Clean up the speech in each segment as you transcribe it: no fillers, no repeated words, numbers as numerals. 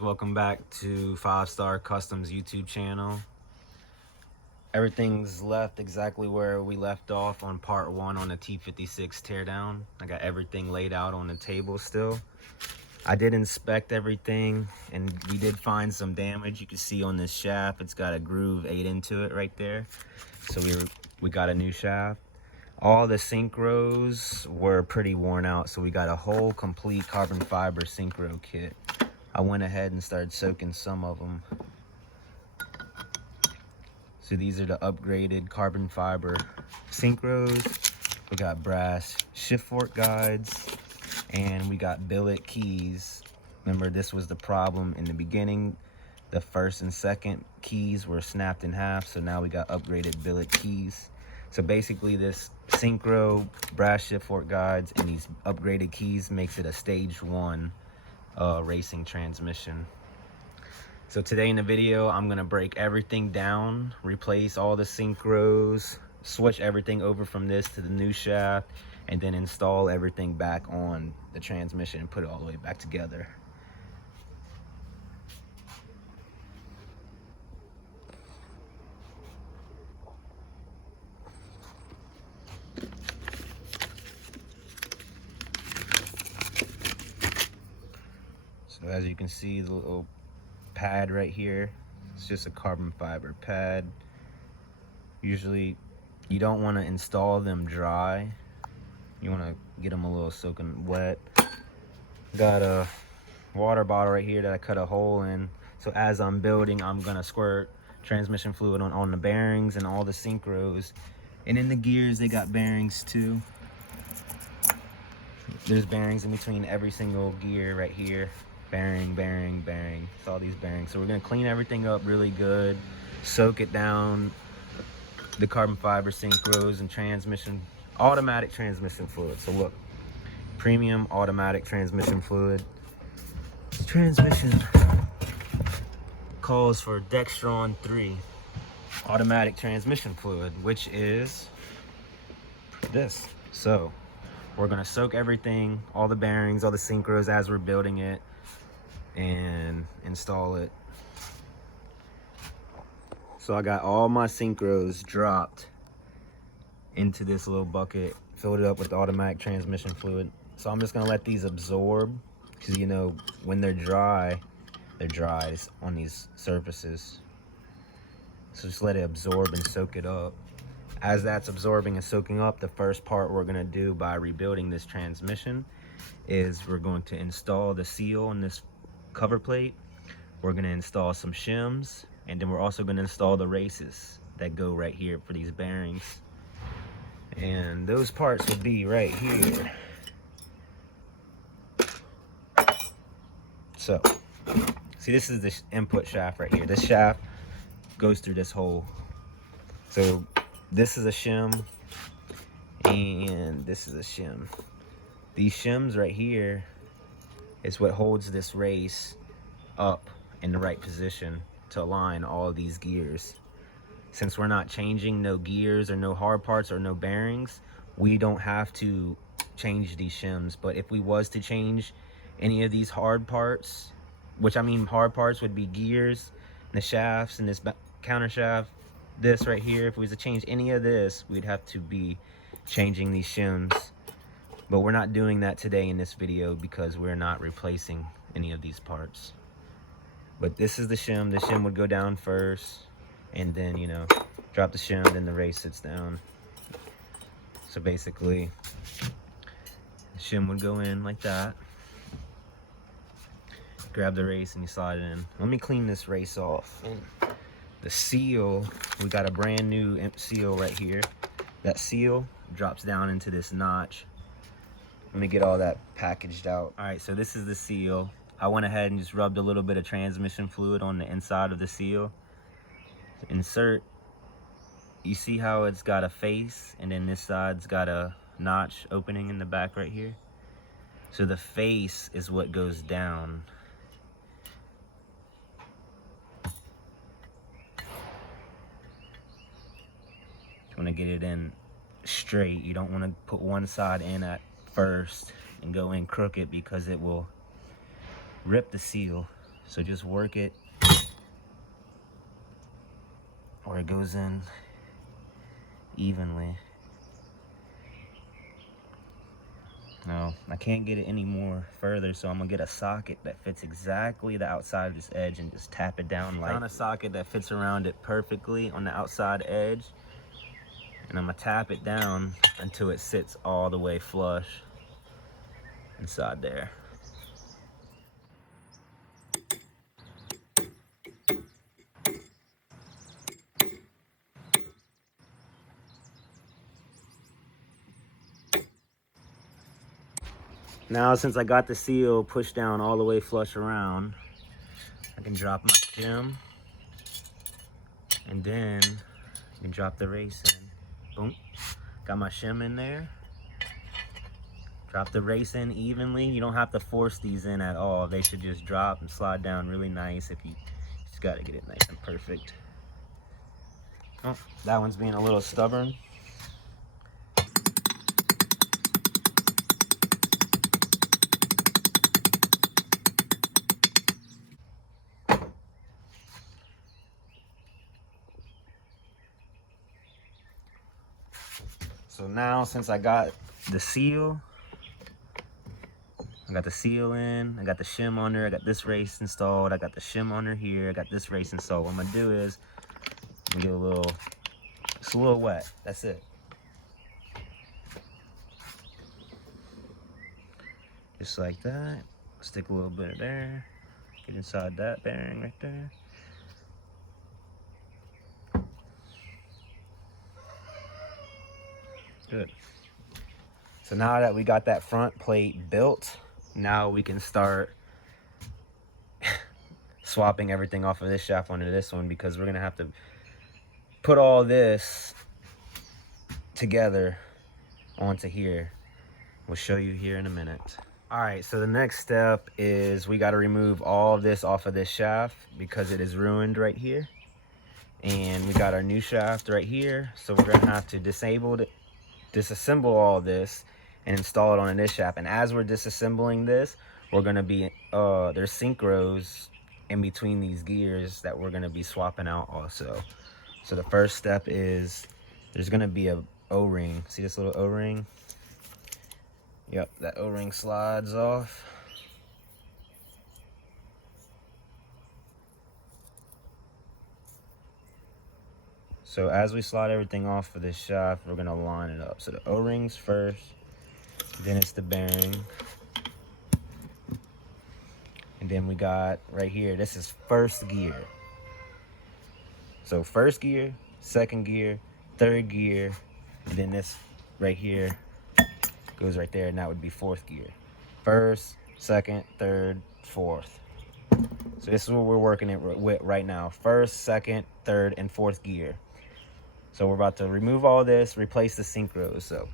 Welcome back to 5 Star Customs YouTube channel. Everything's left exactly where we left off on part 1 on the T56 teardown. I got everything laid out on the table still. I did inspect everything and we did find some damage. You can see on this shaft, it's got a groove ate into it right there. So we got a new shaft. All the Synkros were pretty worn out, so we got a whole complete carbon fiber Synkro kit. I went ahead and started soaking some of them. So these are the upgraded carbon fiber Synkros. We got brass shift fork guides, and we got billet keys. Remember, this was the problem in the beginning. The first and second keys were snapped in half, so now we got upgraded billet keys. So basically this Synkro brass shift fork guides and these upgraded keys makes it a stage 1 racing transmission. So today in the video, I'm gonna break everything down, replace all the Synkros, switch everything over from this to the new shaft, and then install everything back on the transmission and put it all the way back together. So as you can see, the little pad right here, it's just a carbon fiber pad. Usually you don't want to install them dry. You want to get them a little soaking wet. Got a water bottle right here that I cut a hole in. So as I'm building, I'm gonna squirt transmission fluid on the bearings and all the Synkros. And in the gears, they got bearings too. There's bearings in between every single gear right here. Bearing, bearing, bearing. It's all these bearings. So we're gonna clean everything up really good, soak it down, the carbon fiber Synkros and transmission, automatic transmission fluid. So look, premium automatic transmission fluid. This transmission calls for Dextron 3 automatic transmission fluid, which is this. So we're gonna soak everything, all the bearings, all the Synkros as we're building it, and install it. So I got all my Synkros dropped into this little bucket, filled it up with automatic transmission fluid. So I'm just gonna let these absorb, because you know when they're dry on these surfaces. So just let it absorb and soak it up. As that's absorbing and soaking up, the first part we're gonna do by rebuilding this transmission is we're going to install the seal on this cover plate. We're gonna install some shims, and then we're also gonna install the races that go right here for these bearings. And those parts will be right here. So, see, this is the input shaft right here. This shaft goes through this hole. So this is a shim, and this is a shim. These shims right here is what holds this race up in the right position to align all these gears. Since we're not changing no gears or no hard parts or no bearings, we don't have to change these shims. But if we was to change any of these hard parts, which I mean hard parts would be gears, the shafts, and this counter shaft, this right here, if we was to change any of this, we'd have to be changing these shims. But we're not doing that today in this video because we're not replacing any of these parts. But this is the shim. The shim would go down first, and then, you know, drop the shim, then the race sits down. So basically, the shim would go in like that. Grab the race and you slide it in. Let me clean this race off. The seal, we got a brand new seal right here. That seal drops down into this notch. Let me get all that packaged out. All right, so this is the seal. I went ahead and just rubbed a little bit of transmission fluid on the inside of the seal. Insert, you see how it's got a face, and then this side's got a notch opening in the back right here. So the face is what goes down. You want to get it in straight. You don't want to put one side in at first and go in crooked, because it will rip the seal. So just work it or it goes in evenly. No, I can't get it any more further, so I'm gonna get a socket that fits exactly the outside of this edge and just tap it down like. Found a socket that fits around it perfectly on the outside edge, and I'm gonna tap it down until it sits all the way flush inside there. Now, since I got the seal pushed down all the way flush around, I can drop my shim, and then I can drop the race in. Boom. Got my shim in there. Drop the race in evenly. You don't have to force these in at all. They should just drop and slide down really nice. If you just gotta get it nice and perfect. Oh, that one's being a little stubborn. So now, since I got the seal, I got the seal in, I got the shim on there, I got this race installed, I got the shim on there here, I got this race installed. What I'm gonna do is, I'm gonna get it's a little wet, that's it. Just like that, stick a little bit there, get inside that bearing right there. Good. So now that we got that front plate built, now we can start swapping everything off of this shaft onto this one, because we're gonna have to put all this together onto here. We'll show you here in a minute. All right, so the next step is we got to remove all of this off of this shaft because it is ruined right here. And we got our new shaft right here, so we're gonna have to disassemble all this and install it on this shaft. And as we're disassembling this, we're gonna be there's synchros in between these gears that we're gonna be swapping out also. So the first step is there's gonna be a O-ring. See this little O-ring? Yep, that O-ring slides off. So as we slide everything off of this shaft, we're gonna line it up. So the O-rings first, then it's the bearing. And then we got right here, this is first gear. So first gear, second gear, third gear, and then this right here goes right there, and that would be fourth gear. First, second, third, fourth. So this is what we're working it with right now. First, second, third, and fourth gear. So we're about to remove all this, replace the synchros. So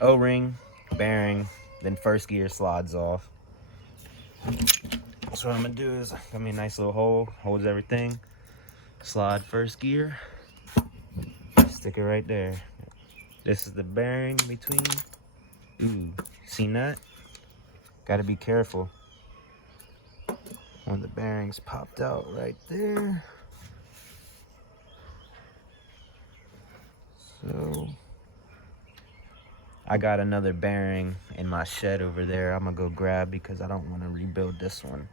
O-ring, bearing, then first gear slides off. So what I'm gonna do is, got me a nice little hole, holds everything. Slide first gear, stick it right there. This is the bearing between. Ooh, seen that? Gotta be careful. One of the bearings popped out right there. So I got another bearing in my shed over there. I'm gonna go grab because I don't want to rebuild this one.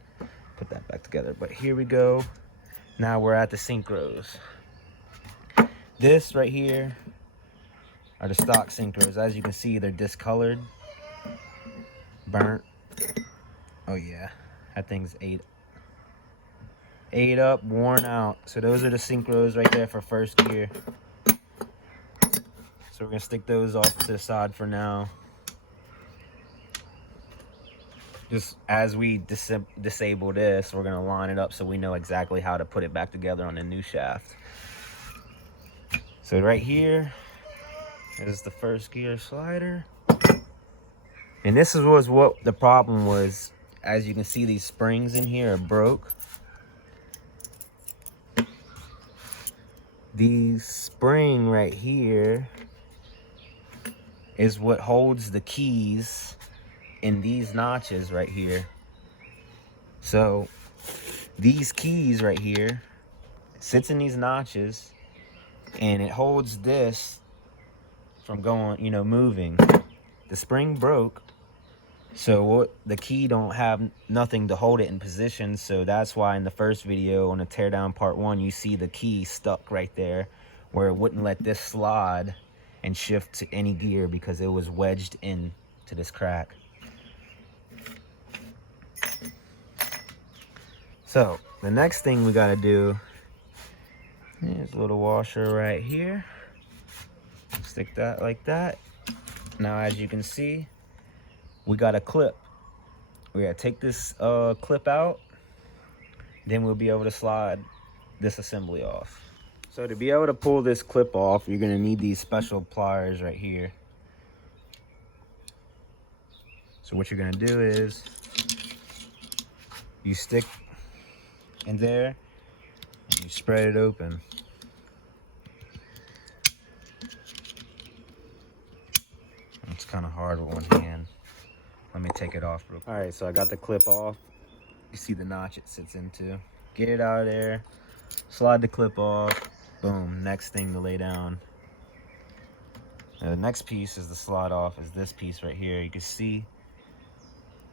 Put that back together. But here we go. Now we're at the synchros. This right here are the stock synchros. As you can see, they're discolored, burnt. Oh yeah, that thing's ate up, worn out. So those are the synchros right there for first gear. So we're gonna stick those off to the side for now. Just as we disable this, we're gonna line it up so we know exactly how to put it back together on the new shaft. So right here is the first gear slider. And this was what the problem was. As you can see, these springs in here are broke. The spring right here is what holds the keys in these notches right here. So these keys right here, it sits in these notches, and it holds this from going, you know, moving. The spring broke, so the key don't have nothing to hold it in position. So that's why in the first video on the teardown part 1, you see the key stuck right there, where it wouldn't let this slide and shift to any gear because it was wedged in to this crack. So the next thing we got to do is a little washer right here. Stick that like that. Now, as you can see, we got a clip. We got to take this clip out, then we'll be able to slide this assembly off. So to be able to pull this clip off, you're going to need these special pliers right here. So what you're going to do is you stick in there and you spread it open. It's kind of hard with one hand. Let me take it off real quick. All right, so I got the clip off. You see the notch it sits into. Get it out of there, slide the clip off, boom, next thing to lay down. Now the next piece is the slide off, is this piece right here. You can see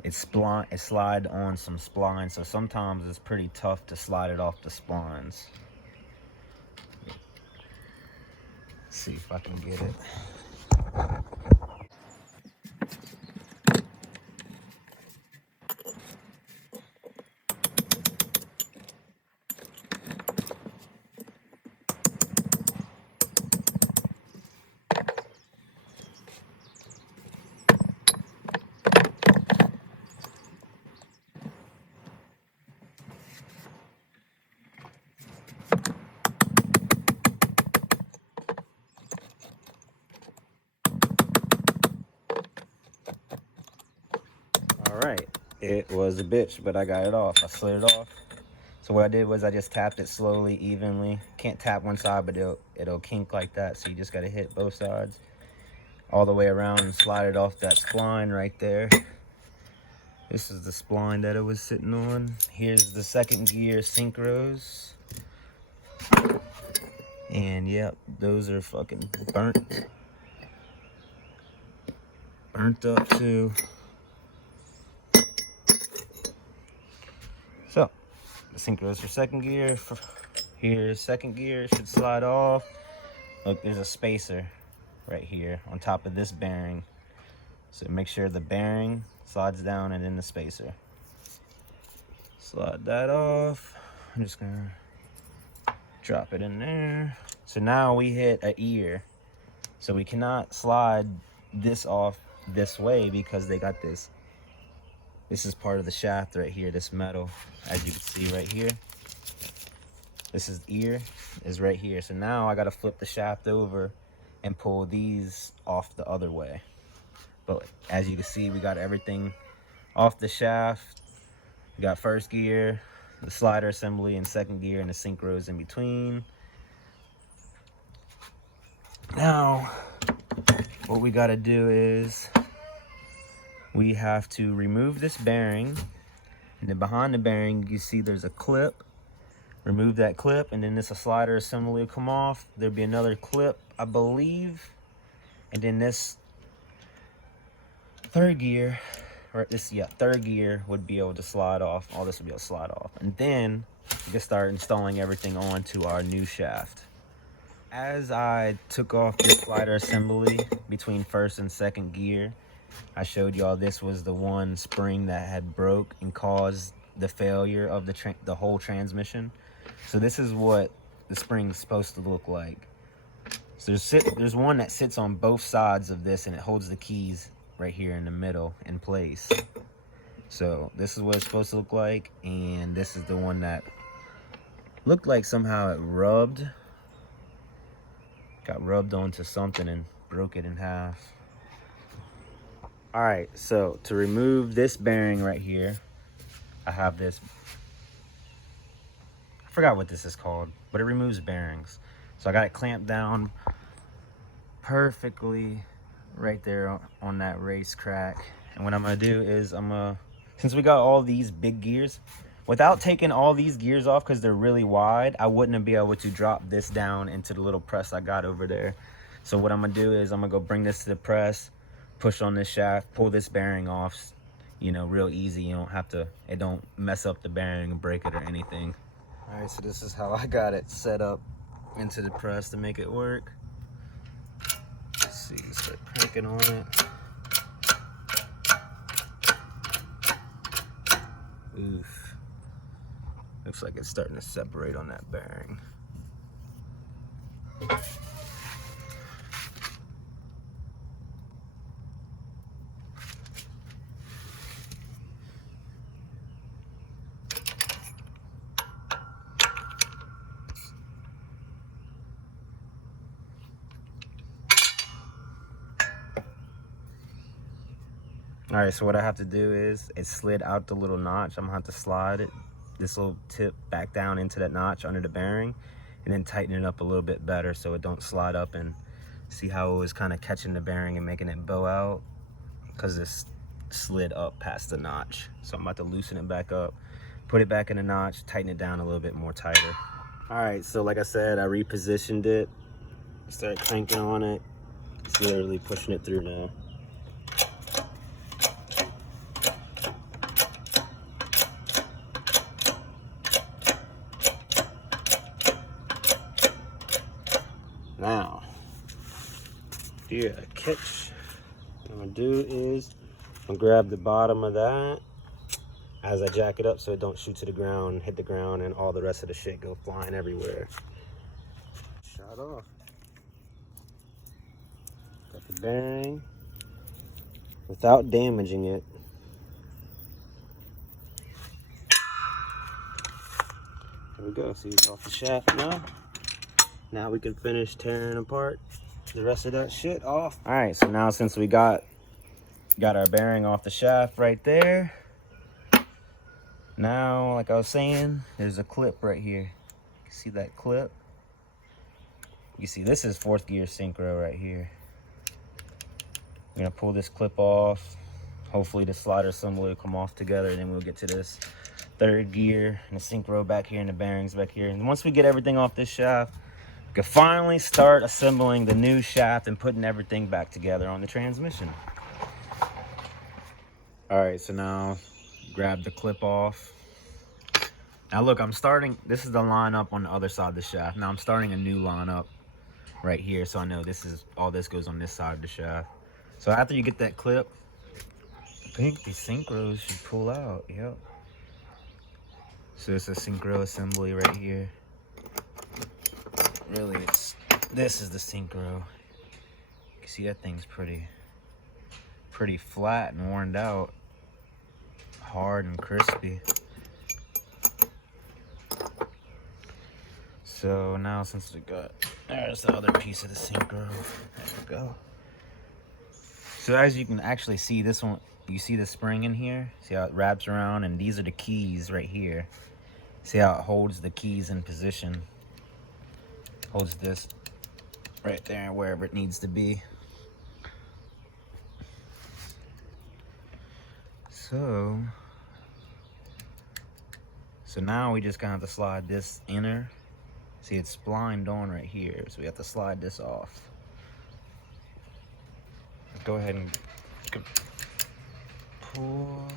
it slide on some splines, so sometimes it's pretty tough to slide it off the splines. Let's see if I can get it. All right, it was a bitch, but I got it off. I slid it off. So what I did was I just tapped it slowly, evenly. Can't tap one side, but it'll kink like that. So you just gotta hit both sides all the way around and slide it off that spline right there. This is the spline that it was sitting on. Here's the second gear Synkros. And yep, those are fucking burnt up too. So the Synkros for second gear. Here's second gear, should slide off. Look, there's a spacer right here on top of this bearing. So make sure the bearing slides down and in the spacer. Slide that off. I'm just gonna drop it in there. So now we hit an ear. So we cannot slide this off this way because they got this. This is part of the shaft right here, this metal, as you can see right here. This is ear, is right here. So now I gotta flip the shaft over and pull these off the other way. But as you can see, we got everything off the shaft. We got first gear, the slider assembly, and second gear, and the Synkros in between. Now, what we gotta do is we have to remove this bearing, and then behind the bearing, you see there's a clip. Remove that clip, and then this slider assembly will come off. There'll be another clip, I believe, and then this third gear, or this, yeah, third gear would be able to slide off. All this would be able to slide off, and then we can start installing everything onto our new shaft. As I took off this slider assembly between first and second gear, I showed y'all this was the one spring that had broke and caused the failure of the whole transmission. So this is what the spring's supposed to look like. So there's one that sits on both sides of this, and it holds the keys right here in the middle in place. So this is what it's supposed to look like, and this is the one that looked like somehow it got rubbed onto something and broke it in half. All right, so to remove this bearing right here, I have this, I forgot what this is called, but it removes bearings. So I got it clamped down perfectly right there on that race crack. And what I'm gonna do is since we got all these big gears, without taking all these gears off, because they're really wide, I wouldn't be able to drop this down into the little press I got over there. So what I'm gonna do is I'm gonna go bring this to the press, push on this shaft, pull this bearing off, you know, real easy. You don't have to, it don't mess up the bearing and break it or anything. All right, so this is how I got it set up into the press to make it work. Let's see, start cranking on it. Oof. Looks like it's starting to separate on that bearing. All right, so what I have to do is it slid out the little notch. I'm gonna have to slide it, this little tip back down into that notch under the bearing, and then tighten it up a little bit better so it don't slide up. And see how it was kind of catching the bearing and making it bow out because this slid up past the notch. So I'm about to loosen it back up, put it back in the notch, tighten it down a little bit more tighter. All right, so like I said, I repositioned it, started cranking on it. It's literally pushing it through now. Now, here, a catch. What I'm gonna do is I'm gonna grab the bottom of that as I jack it up so it don't shoot to the ground, hit the ground, and all the rest of the shit go flying everywhere. Shot off. Got the bearing without damaging it. There we go. See, it's off the shaft now. Now we can finish tearing apart the rest of that shit off. All right, so now since we got our bearing off the shaft right there, now, like I was saying, there's a clip right here. You see that clip? You see, this is 4th gear Synkro right here. I'm gonna pull this clip off. Hopefully the slider assembly will come off together, and then we'll get to this 3rd gear and the Synkro back here and the bearings back here. And once we get everything off this shaft, we can finally start assembling the new shaft and putting everything back together on the transmission. All right, so now grab the clip off. Now look, I'm starting, this is the lineup on the other side of the shaft. Now I'm starting a new lineup right here, so I know this is, all this goes on this side of the shaft. So after you get that clip, I think these Synkros should pull out, yep. So it's a Synkro assembly right here. Really, this is the Synkro. You can see that thing's pretty flat and worn out, hard and crispy. So now since we got, there's the other piece of the Synkro. There we go. So as you can actually see, this one, you see the spring in here? See how it wraps around, and these are the keys right here. See how it holds the keys in position? Holds this right there wherever it needs to be. So now we just gonna have to slide this inner. See, it's splined on right here, so we have to slide this off. Go ahead and pull.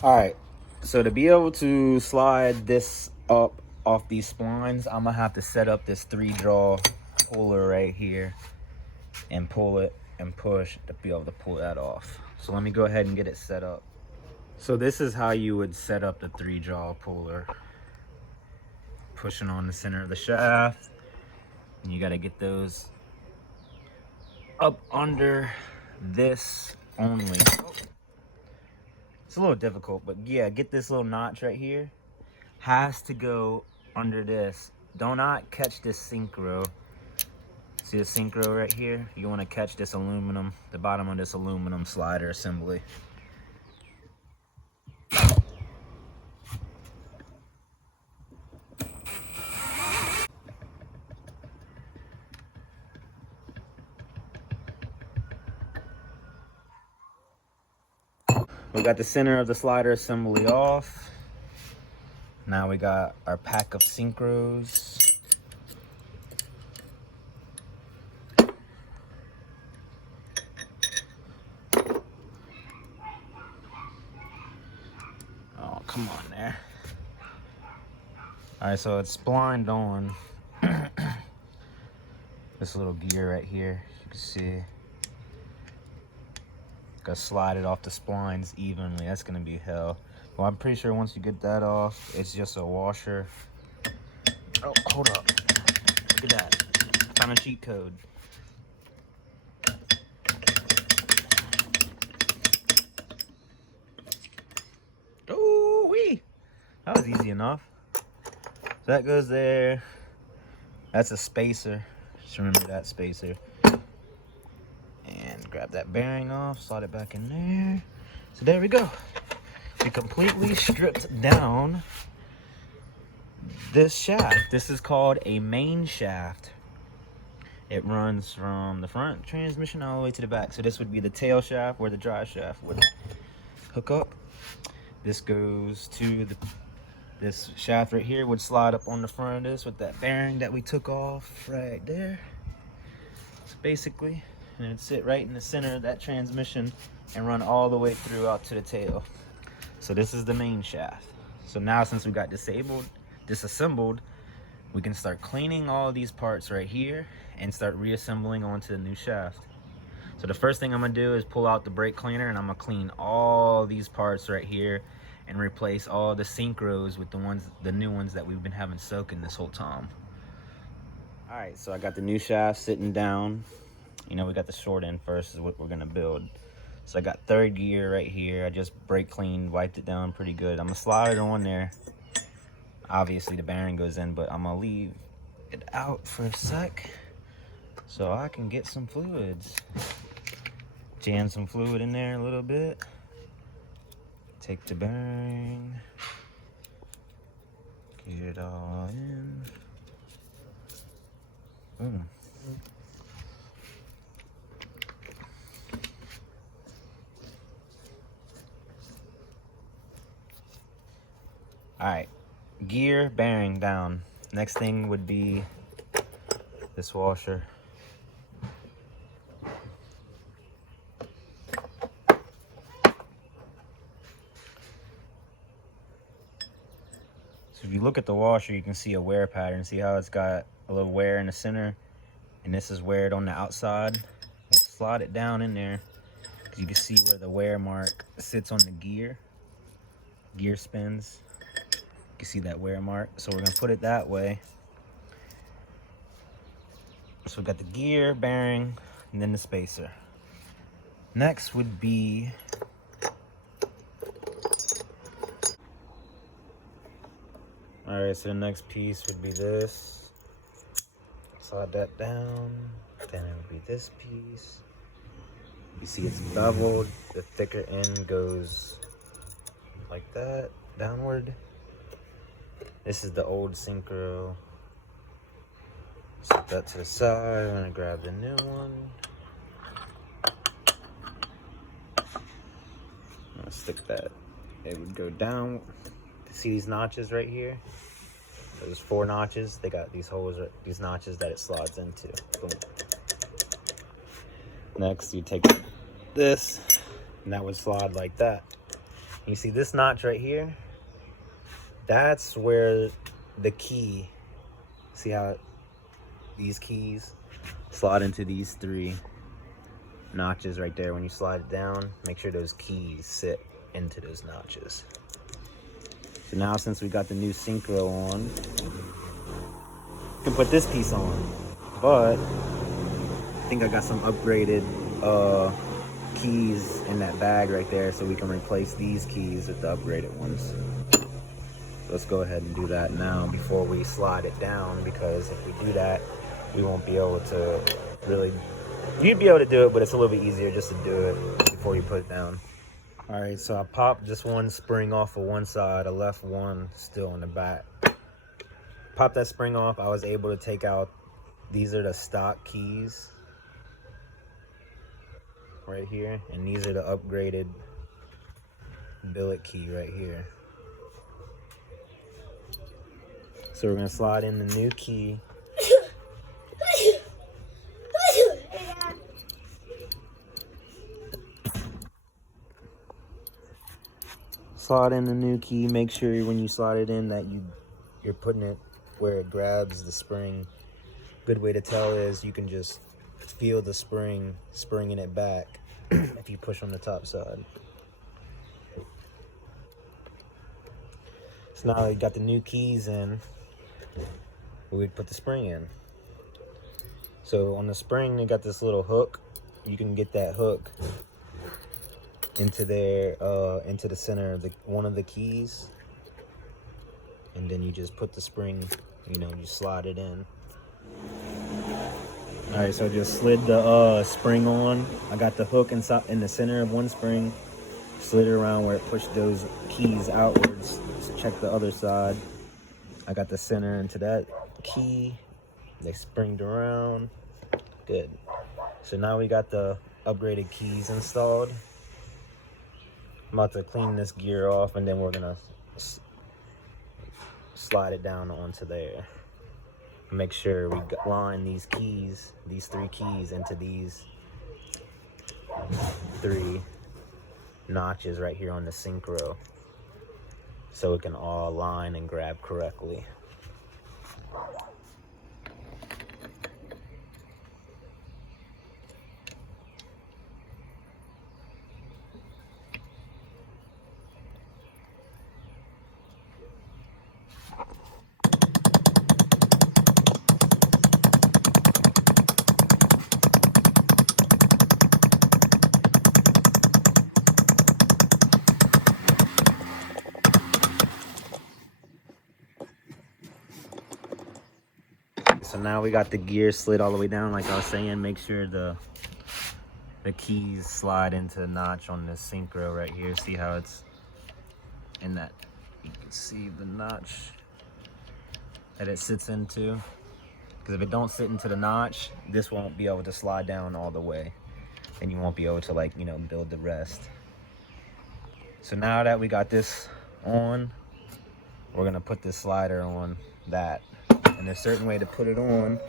All right, so to be able to slide this up off these splines, I'm gonna have to set up this 3-jaw puller right here and pull it and push to be able to pull that off. So let me go ahead and get it set up. So this is how you would set up the 3-jaw puller. Pushing on the center of the shaft, And you got to get those up under this only. It's a little difficult, but yeah, get this little notch right here. Has to go under this. Do not catch this Synkro. See the Synkro right here? You want to catch this aluminum, the bottom of this aluminum slider assembly. We got the center of the slider assembly off. Now we got our pack of Synkros. Oh, come on there. All right, so it's splined on. This little gear right here, you can see. Gotta slide it off the splines evenly. That's gonna be hell. Well, I'm pretty sure once you get that off, it's just a washer. Oh, hold up. Look at that. Found a cheat code. Oh, wee! That was easy enough. So that goes there. That's a spacer. Just remember that spacer. And grab that bearing off, slide it back in there. So there we go. We completely stripped down this shaft. This is called a main shaft. It runs from the front transmission all the way to the back. So this would be the tail shaft where the drive shaft would hook up. This goes to this shaft right here would slide up on the front of this with that bearing that we took off right there. So basically, and it'd sit right in the center of that transmission and run all the way through out to the tail. So this is the main shaft. So now since we got disassembled, we can start cleaning all these parts right here and start reassembling onto the new shaft. So the first thing I'm gonna do is pull out the brake cleaner and I'm gonna clean all these parts right here and replace all the Synkros with the new ones that we've been having soaking this whole time. All right, so I got the new shaft sitting down. You know, we got the short end first is what we're gonna build. So I got third gear right here. I just brake cleaned, wiped it down pretty good. I'm gonna slide it on there. Obviously the bearing goes in, but I'm gonna leave it out for a sec so I can get some fluids. Jam some fluid in there a little bit. Take the bearing. Get it all in. Boom. All right, gear, bearing down. Next thing would be this washer. So if you look at the washer, you can see a wear pattern. See how it's got a little wear in the center, and this is weared on the outside. We'll slide it down in there, because you can see where the wear mark sits on the gear. Gear spins. You can see that wear mark. So we're gonna put it that way. So we got the gear, bearing, and then the spacer. Next would be all right, so the next piece would be this. Slide that down. Then it would be this piece. You see it's beveled. The thicker end goes like that, downward. This is the old Synkro. Set that to the side. I'm gonna grab the new one. I'm gonna stick that. It would go down. See these notches right here? There's 4 notches. They got these holes, these notches that it slides into. Boom. Next, you take this, and that would slide like that. You see this notch right here? That's where the key, see how these keys slide into these 3 notches right there. When you slide it down, make sure those keys sit into those notches. So now since we got the new Synkro on, we can put this piece on. But I think I got some upgraded keys in that bag right there, so we can replace these keys with the upgraded ones. Let's go ahead and do that now before we slide it down, because if we do that, we won't be able to really, you'd be able to do it, but it's a little bit easier just to do it before you put it down. All right, so I popped just one spring off of one side. I left one still in the back. Pop that spring off, I was able to take out, these are the stock keys right here, and these are the upgraded billet key right here. So we're gonna slide in the new key. Slide in the new key. Make sure when you slide it in that you're putting it where it grabs the spring. Good way to tell is you can just feel the springing it back if you push on the top side. So now you got the new keys in, we put the spring in. So on the spring, you got this little hook. You can get that hook into there, into the center of one of the keys, and then you just put the spring, you know, you slide it in. All right, so I just slid the spring on. I got the hook inside in the center of one spring, slid it around where it pushed those keys outwards. Let's check the other side. I got the center into that key. They springed around. Good. So now we got the upgraded keys installed. I'm about to clean this gear off, and then we're gonna slide it down onto there. Make sure we line these keys, these 3 keys, into these 3 notches right here on the Synkro, so it can all align and grab correctly. So now we got the gear slid all the way down, like I was saying. Make sure the keys slide into the notch on this Synkro right here. See how it's in that, you can see the notch that it sits into. Because if it don't sit into the notch, this won't be able to slide down all the way, and you won't be able to, like, you know, build the rest. So now that we got this on, we're gonna put this slider on that. And there's a certain way to put it on.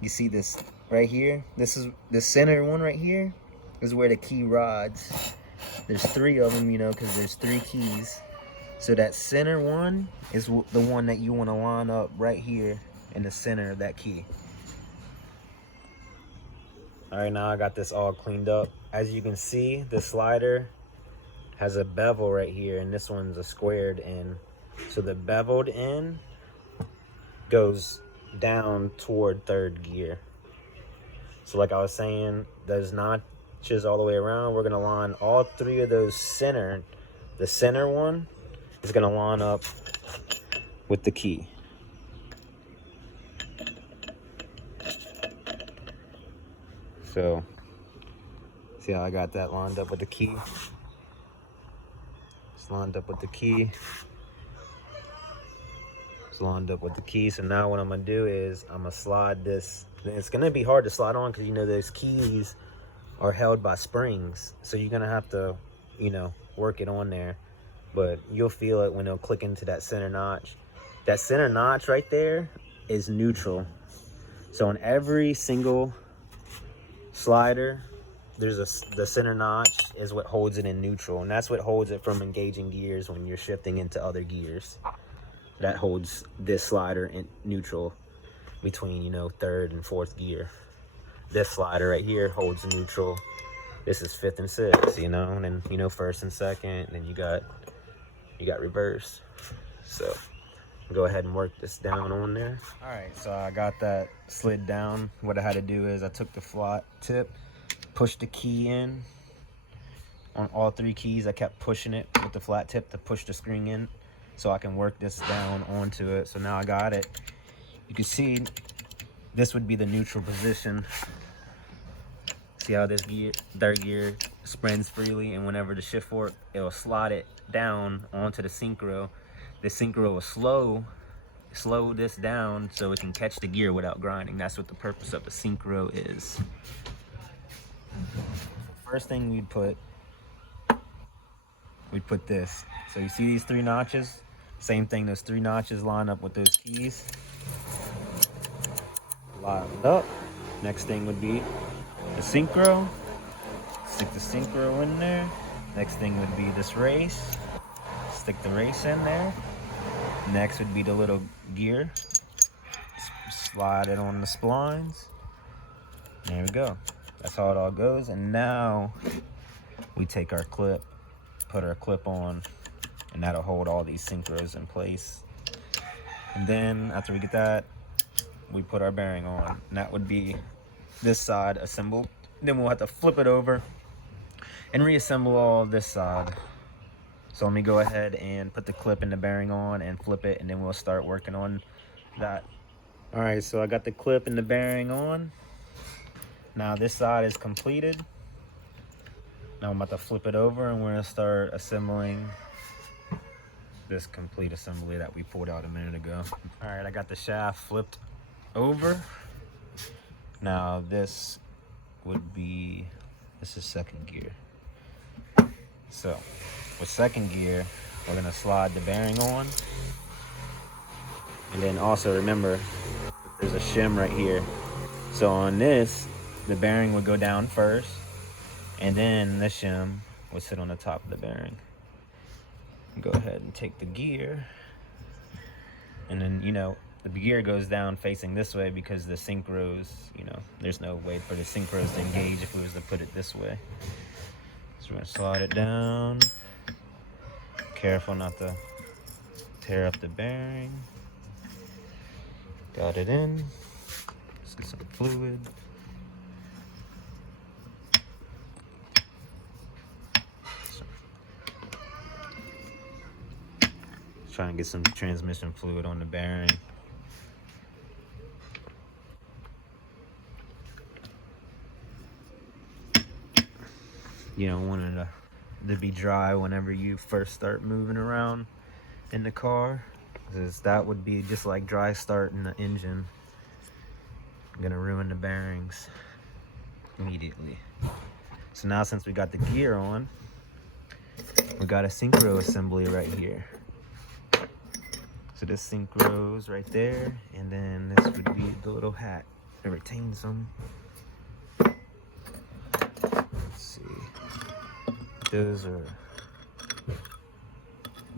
You see this right here? This is the center one right here, is where the key rods. There's 3 of them, you know, because there's 3 keys. So that center one is the one that you want to line up right here in the center of that key. All right, now I got this all cleaned up. As you can see, the slider has a bevel right here, and this one's a squared end. So the beveled end goes down toward 3rd gear. So like I was saying, those notches all the way around, we're gonna line all 3 of those center. The center one is gonna line up with the key. So see how I got that lined up with the key? It's lined up with the key. Lined up with the key. So now what I'm gonna do is I'm gonna slide this. It's gonna be hard to slide on because, you know, those keys are held by springs, so you're gonna have to, you know, work it on there, but you'll feel it when it'll click into that center notch. That center notch right there is neutral. So on every single slider, there's the center notch is what holds it in neutral, and that's what holds it from engaging gears when you're shifting into other gears. That holds this slider in neutral between, you know, 3rd and 4th gear. This slider right here holds neutral. This is 5th and 6th, you know, and then, you know, 1st and 2nd, and then you got reverse. So Go ahead and work this down on there. All right, so I got that slid down. What I had to do is I took the flat tip, pushed the key in. On all 3 keys, I kept pushing it with the flat tip to push the spring in so I can work this down onto it. So now I got it. You can see this would be the neutral position. See how this gear, third gear, springs freely, and whenever the shift fork, it'll slide it down onto the Synkro. The Synkro will slow this down so it can catch the gear without grinding. That's what the purpose of a Synkro is. First thing we'd put this. So you see these 3 notches? Same thing, those 3 notches line up with those keys. Lined up. Next thing would be the Synkro. Stick the Synkro in there. Next thing would be this race. Stick the race in there. Next would be the little gear. Slide it on the splines. There we go. That's how it all goes. And now we take our clip, put our clip on, and that'll hold all these Synkros in place. And then after we get that, we put our bearing on, and that would be this side assembled. Then we'll have to flip it over and reassemble all this side. So let me go ahead and put the clip and the bearing on and flip it, and then we'll start working on that. All right, so I got the clip and the bearing on. Now this side is completed. Now I'm about to flip it over, and we're gonna start assembling this complete assembly that we pulled out a minute ago. All right, I got the shaft flipped over. Now this would be, this is second gear. So with second gear, we're gonna slide the bearing on. And then also remember, there's a shim right here. So on this, the bearing would go down first, and then the shim would sit on the top of the bearing. Go ahead and take the gear, and then, you know, the gear goes down facing this way because the Synkros, you know, there's no way for the Synkros to engage if we was to put it this way. So we're gonna slide it down. Careful not to tear up the bearing. Got it in. Let's get some fluid. Trying to get some transmission fluid on the bearing. You don't want it to be dry whenever you first start moving around in the car, because that would be just like dry starting the engine. Gonna ruin the bearings immediately. So now, since we got the gear on, we got a Synkro assembly right here. So this Synkro's right there, and then this would be the little hat that retains them. Let's see. Those are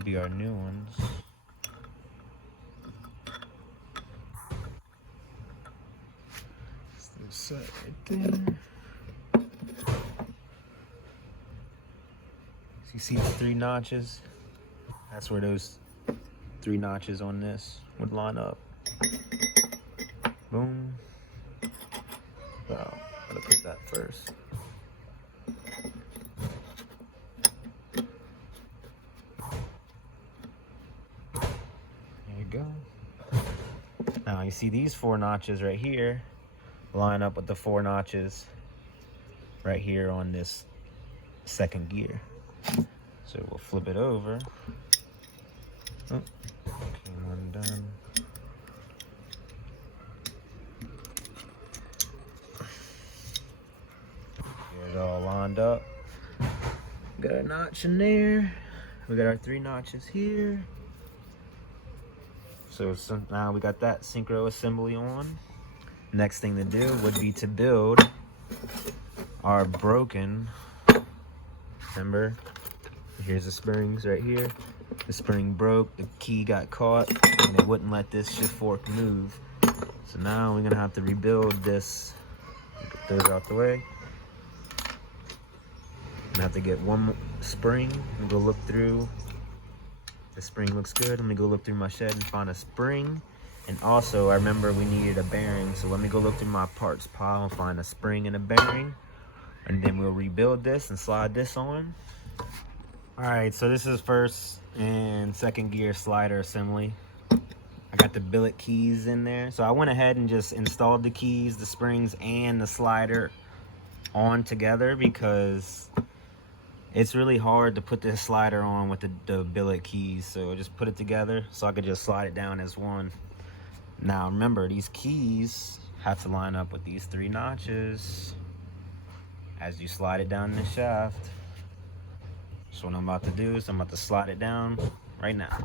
be our new ones. Still set right there. So you see the 3 notches? That's where those 3 notches on this would line up. Boom. Well, I'm gonna put that first. There you go. Now you see these 4 notches right here line up with the 4 notches right here on this second gear. So we'll flip it over. Oh, came undone. Get it all lined up. Got a notch in there. We got our 3 notches here. So now we got that Synkro assembly on. Next thing to do would be to build our broken, remember, here's the springs right here. The spring broke, the key got caught, and it wouldn't let this shift fork move. So now we're gonna have to rebuild this. Get those out the way. I'm gonna have to get one spring and go look through The spring looks good. Let me go look through my shed and find a spring. And also, I remember we needed a bearing, so let me go look through my parts pile and find a spring and a bearing. And then we'll rebuild this and slide this on. All right, so this is first and second gear slider assembly. I got the billet keys in there. So I went ahead and just installed the keys, the springs, and the slider on together because it's really hard to put this slider on with the billet keys. So I just put it together so I could just slide it down as one. Now remember, these keys have to line up with these 3 notches as you slide it down the shaft. So what I'm about to do is I'm about to slide it down right now.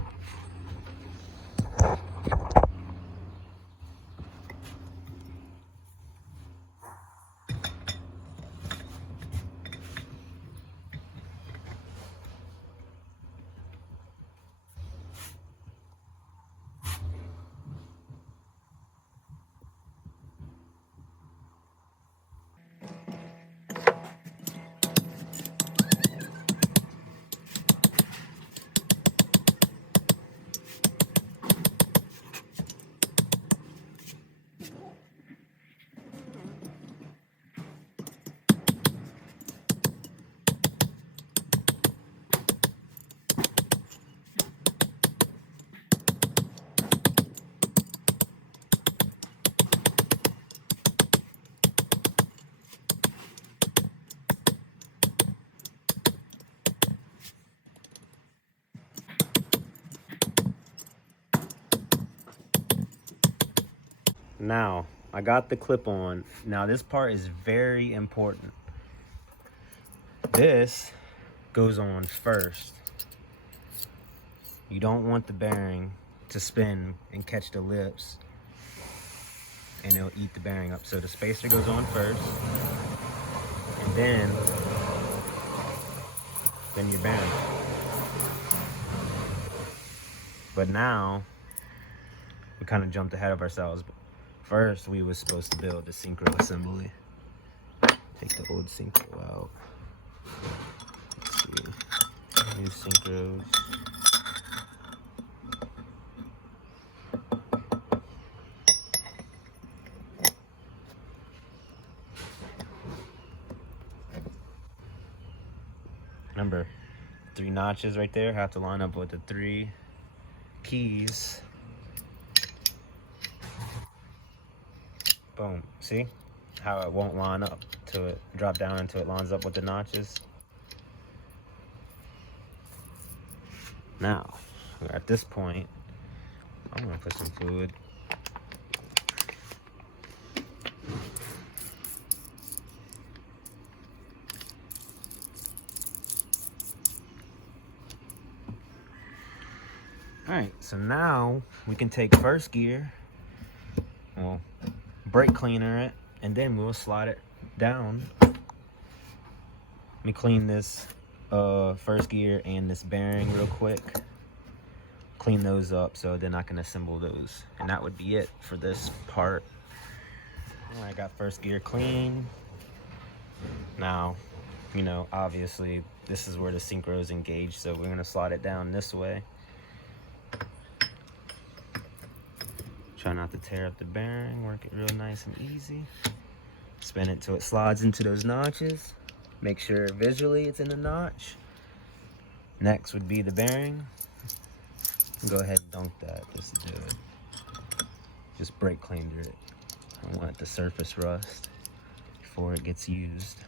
Now, I got the clip on. Now this part is very important. This goes on first. You don't want the bearing to spin and catch the lips and it'll eat the bearing up. So the spacer goes on first and then your bearing. But now we kind of jumped ahead of ourselves. First, we were supposed to build the Synkro assembly. Take the old Synkro out. Let's see. New Synkros. Remember, 3 notches right there have to line up with the 3 keys. Boom. See how it won't line up to it, drop down until it lines up with the notches. Now, at this point, I'm gonna put some fluid. All right, so now we can take first gear, we'll brake cleaner it, and then we'll slide it down. Let me clean this first gear and this bearing real quick. Clean those up so then I can assemble those. And that would be it for this part. All right, I got first gear clean. Now, you know, obviously this is where the Synkro is engaged, so we're gonna slide it down this way. Try not to tear up the bearing, work it real nice and easy. Spin it till it slides into those notches. Make sure visually it's in the notch. Next would be the bearing. Go ahead and dunk that just to do it. Just brake cleaned it. I don't want it to surface rust before it gets used.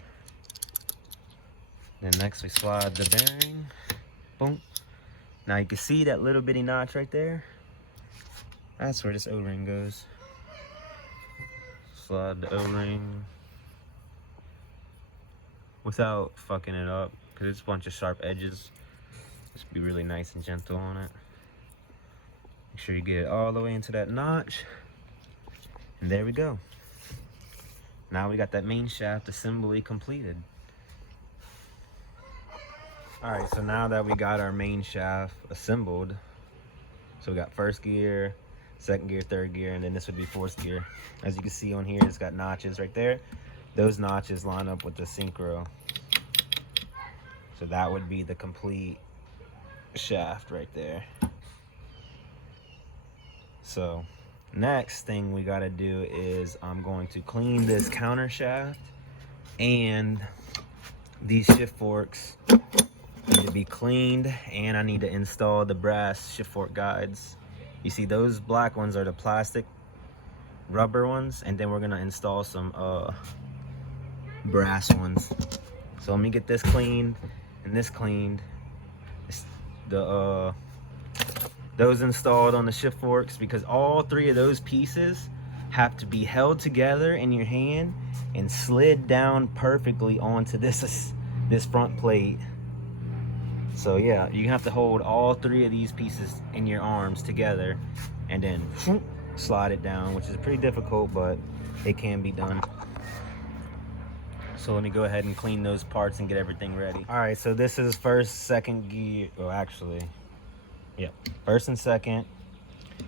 Then next we slide the bearing. Boom. Now you can see that little bitty notch right there. That's where this O-ring goes. Slide the O-ring without fucking it up, because it's a bunch of sharp edges. Just be really nice and gentle on it. Make sure you get it all the way into that notch. And there we go. Now we got that main shaft assembly completed. All right, so now that we got our main shaft assembled, so we got first gear, second gear, third gear, and then this would be fourth gear. As you can see on here, it's got notches right there. Those notches line up with the Synkro. So that would be the complete shaft right there. So next thing we got to do is I'm going to clean this counter shaft, and these shift forks need to be cleaned, and I need to install the brass shift fork guides. You see those black ones are the plastic rubber ones, and then we're gonna install some brass ones. So let me get this cleaned and this cleaned. Those installed on the shift forks, because all three of those pieces have to be held together in your hand and slid down perfectly onto this front plate. So yeah, you have to hold all three of these pieces in your arms together and then slide it down, which is pretty difficult, but it can be done. So let me go ahead and clean those parts and get everything ready. All right, so this is first, second gear. Well, actually, yep, first and second,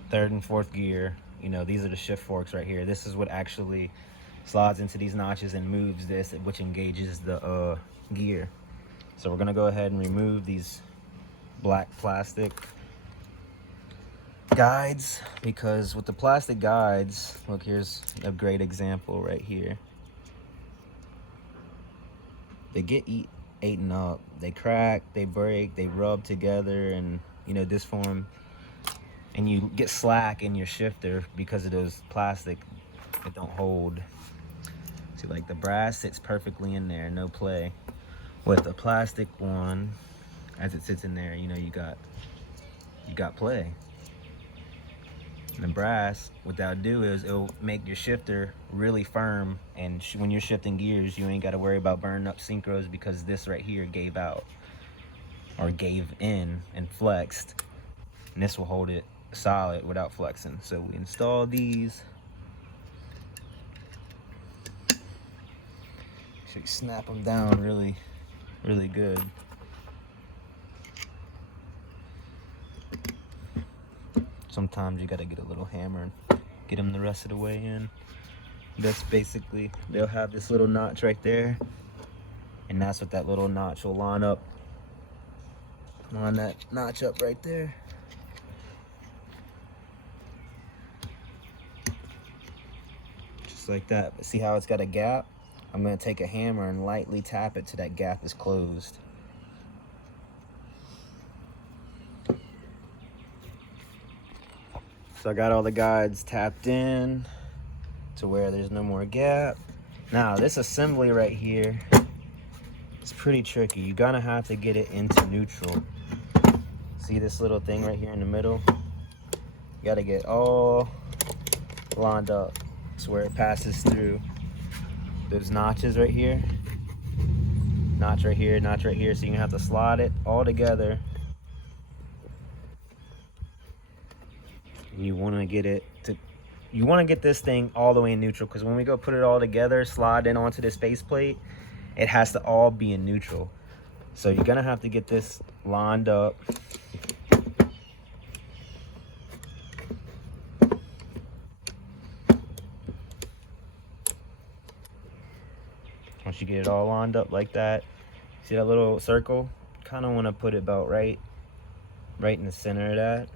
third and fourth gear. You know, these are the shift forks right here. This is what actually slides into these notches and moves this, which engages the gear. So we're gonna go ahead and remove these black plastic guides, because with the plastic guides, look, here's a great example right here. They get eaten up, they crack, they break, they rub together, and you know, disform, and you get slack in your shifter because of those plastic that don't hold. See, like the brass sits perfectly in there, no play. With the plastic one, as it sits in there, you know, you got play. And the brass, what that'll do is it'll make your shifter really firm, and when you're shifting gears, you ain't got to worry about burning up synchros, because this right here gave out or gave in and flexed, and this will hold it solid without flexing. So we install these. So you snap them down really good. Sometimes you gotta get a little hammer and get them the rest of the way in. That's basically, they'll have this little notch right there, and that's what that little notch will line up. Line that notch up right there. Just like that. But see how it's got a gap? I'm gonna take a hammer and lightly tap it till that gap is closed. So I got all the guides tapped in to where there's no more gap. Now this assembly right here is pretty tricky. You're gonna have to get it into neutral. See this little thing right here in the middle? You gotta get all lined up. It's where it passes through those notches right here. Notch right here, notch right here. So you're gonna have to slide it all together. You want to get it to, you want to get this thing all the way in neutral, because when we go put it all together, slide in onto this base plate, it has to all be in neutral. So you're gonna have to get this lined up. Once you get it all lined up like that, see that little circle? Kind of want to put it about right in the center of that.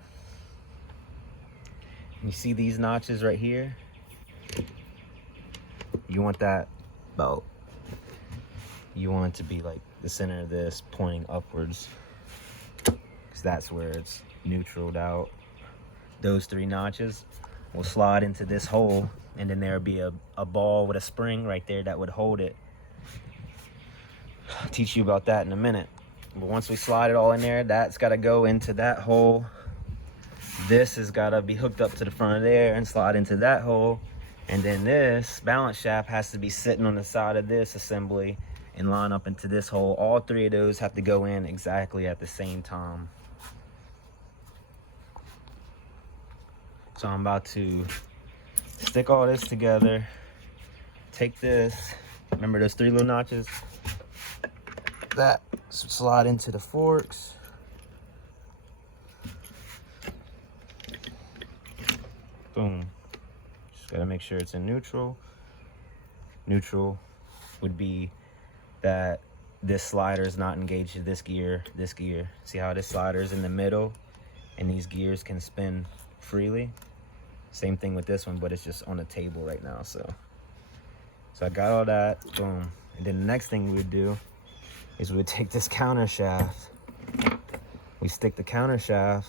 You see these notches right here? You want that about, you want it to be like the center of this pointing upwards, because that's where it's neutraled out. Those three notches will slide into this hole, and then there'll be a ball with a spring right there that would hold it. I'll teach you about that in a minute. But once we slide it all in there, that's got to go into that hole. This has got to be hooked up to the front of there and slide into that hole. And then this balance shaft has to be sitting on the side of this assembly and line up into this hole. All three of those have to go in exactly at the same time. So I'm about to stick all this together. Take this, remember those three little notches? That slide into the forks. Boom. Just gotta make sure it's in neutral. Neutral would be that this slider is not engaged to this gear, this gear. See how this slider is in the middle and these gears can spin freely? Same thing with this one, but it's just on the table right now. So I got all that, boom. And then the next thing we would do is we would take this counter shaft. We stick the counter shaft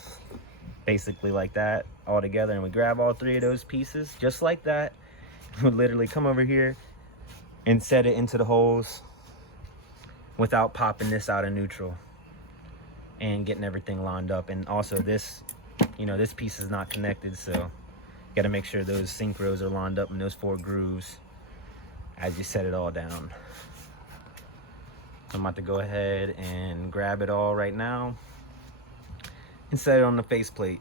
basically like that all together, and we grab all three of those pieces just like that. We literally come over here and set it into the holes without popping this out of neutral and getting everything lined up. And also this, you know, this piece is not connected, so you got to make sure those Synkros are lined up in those 4 grooves as you set it all down. I'm about to go ahead and grab it all right now and set it on the faceplate.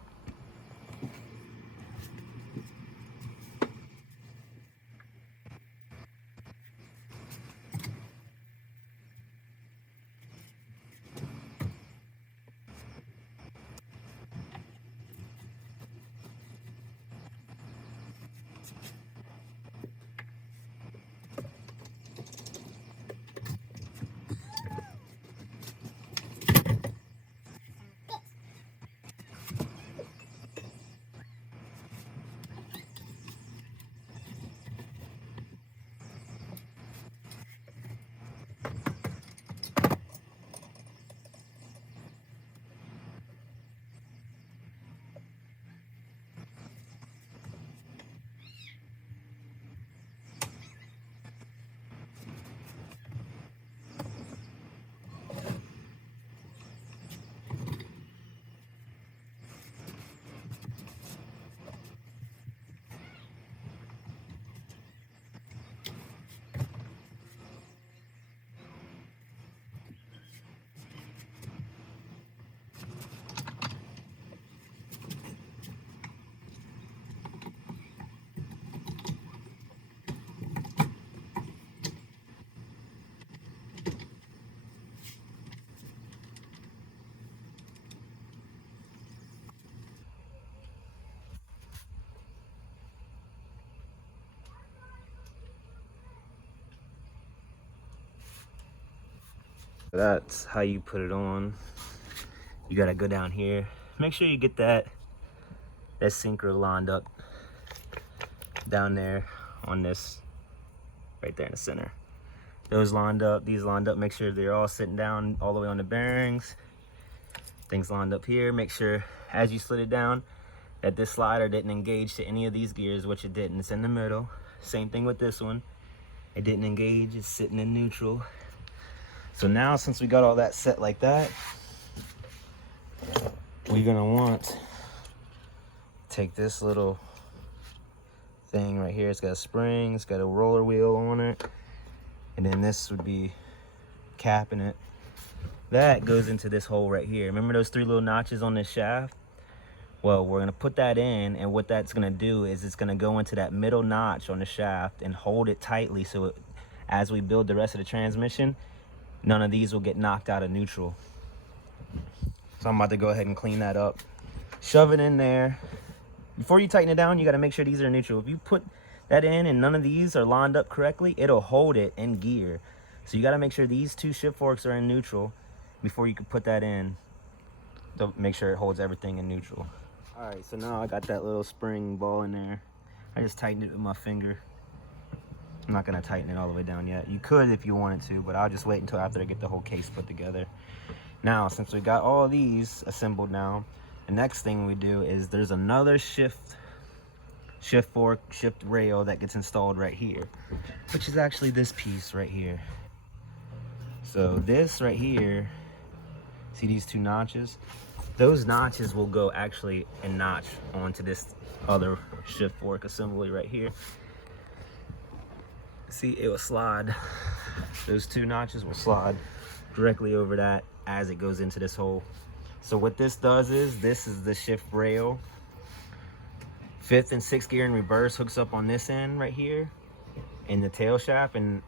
That's how you put it on. You gotta go down here. Make sure you get that Synkro lined up down there on this, right there in the center. Those lined up, these lined up. Make sure they're all sitting down all the way on the bearings. Things lined up here. Make sure as you slid it down that this slider didn't engage to any of these gears, which it didn't. It's in the middle. Same thing with this one. It didn't engage, it's sitting in neutral. So now, since we got all that set like that, we're gonna want to take this little thing right here. It's got a spring, it's got a roller wheel on it, and then this would be capping it. That goes into this hole right here. Remember those 3 little notches on this shaft? Well, we're gonna put that in, and what that's gonna do is it's gonna go into that middle notch on the shaft and hold it tightly, so as we build the rest of the transmission, none of these will get knocked out of neutral. So I'm about to go ahead and clean that up. Shove it in there. Before you tighten it down, you gotta make sure these are neutral. If you put that in and none of these are lined up correctly, it'll hold it in gear. So you gotta make sure these 2 shift forks are in neutral before you can put that in. To make sure it holds everything in neutral. All right, so now I got that little spring ball in there. I just tightened it with my finger. I'm not gonna tighten it all the way down yet. You could if you wanted to, but I'll just wait until after I get the whole case put together. Now, since we got all these assembled now, the next thing we do is there's another shift fork, shift rail that gets installed right here, which is actually this piece right here. So this right here, see these 2 notches? Those notches will go actually a notch onto this other shift fork assembly right here. See, it will slide. Those 2 notches will slide directly over that as it goes into this hole. So what this does is, this is the shift rail. 5th and 6th gear in reverse hooks up on this end right here in the tail shaft, and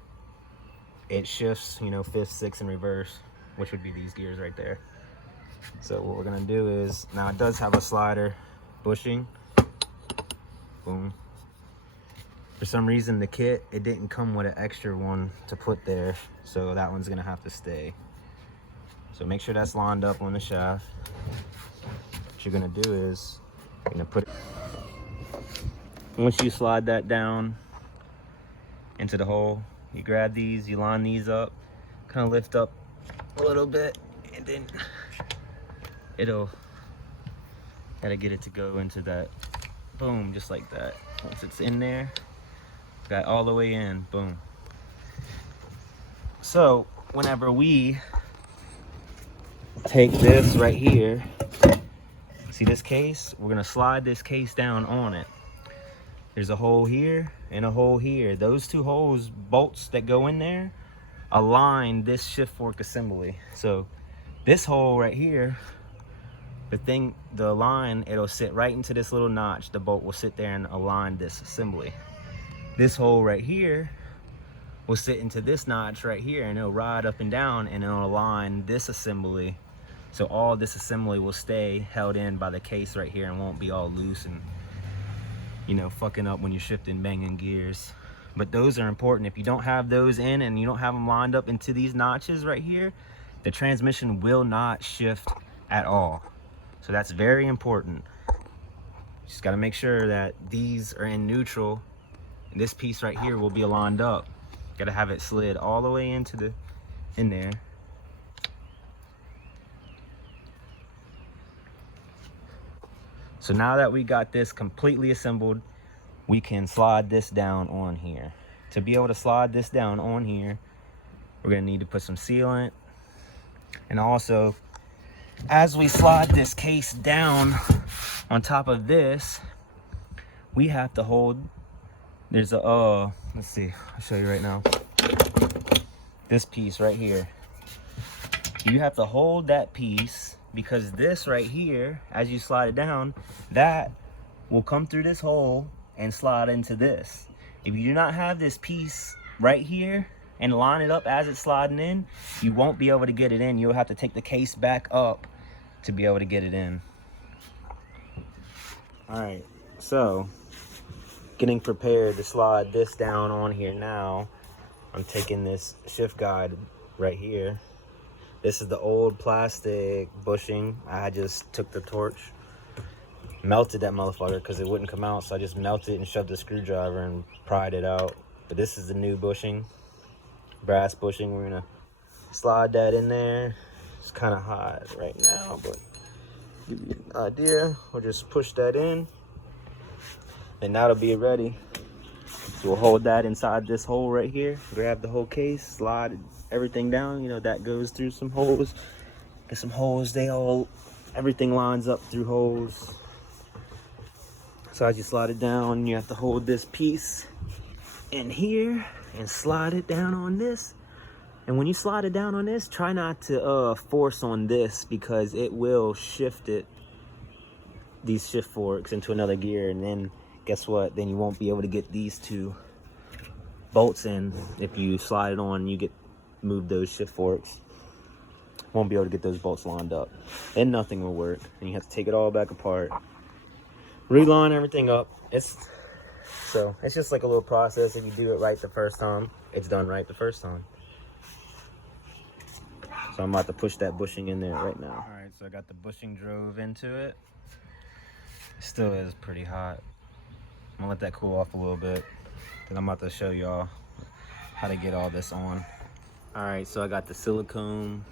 it shifts, you know, 5th, 6th in reverse, which would be these gears right there. So what we're gonna do is, now it does have a slider bushing, boom. For some reason the kit, it didn't come with an extra one to put there, so that one's gonna have to stay. So make sure that's lined up on the shaft. What you're gonna do is you're gonna put it, once you slide that down into the hole, you grab these, you line these up, kind of lift up a little bit, and then gotta get it to go into that, boom, just like that. Once it's in there, got all the way in, boom. So whenever we take this right here, see this case, we're gonna slide this case down on it. There's a hole here and a hole here. Those two holes, bolts that go in there, align this shift fork assembly. So this hole right here, the line, it'll sit right into this little notch. The bolt will sit there and align this assembly. This hole right here will sit into this notch right here, and it'll ride up and down, and it'll align this assembly. So all this assembly will stay held in by the case right here and won't be all loose and, you know, fucking up when you're shifting, banging gears. But those are important. If you don't have those in and you don't have them lined up into these notches right here, the transmission will not shift at all. So that's very important. Just got to make sure that these are in neutral, and this piece right here will be lined up. Got to have it slid all the way into in there. So now that we got this completely assembled, we can slide this down on here. To be able to slide this down on here, we're gonna need to put some sealant. And also, as we slide this case down on top of this, we have to hold, there's a, let's see, I'll show you right now. This piece right here. You have to hold that piece, because this right here, as you slide it down, that will come through this hole and slide into this. If you do not have this piece right here and line it up as it's sliding in, you won't be able to get it in. You'll have to take the case back up to be able to get it in. All right, so getting prepared to slide this down on here now. I'm taking this shift guide right here. This is the old plastic bushing. I just took the torch, melted that motherfucker because it wouldn't come out, so I just melted it and shoved the screwdriver and pried it out. But this is the new bushing, brass bushing. We're gonna slide that in there. It's kind of hot right now, but give you an idea. We'll just push that in, and that'll be ready. So we'll hold that inside this hole right here, grab the whole case, slide everything down. You know, that goes through some holes. Get some holes, everything lines up through holes. So as you slide it down, you have to hold this piece in here and slide it down on this. And when you slide it down on this, try not to force on this, because it will shift these shift forks into another gear, and then guess what? Then you won't be able to get these two bolts in. If you slide it on, move those shift forks, won't be able to get those bolts lined up, and nothing will work. And you have to take it all back apart, reline everything up. It's just like a little process. If you do it right the first time, it's done right the first time. So I'm about to push that bushing in there right now. All right, so I got the bushing drove into it. It still is pretty hot. I'm gonna let that cool off a little bit, then I'm about to show y'all how to get all this on. All right, so I got the silicone,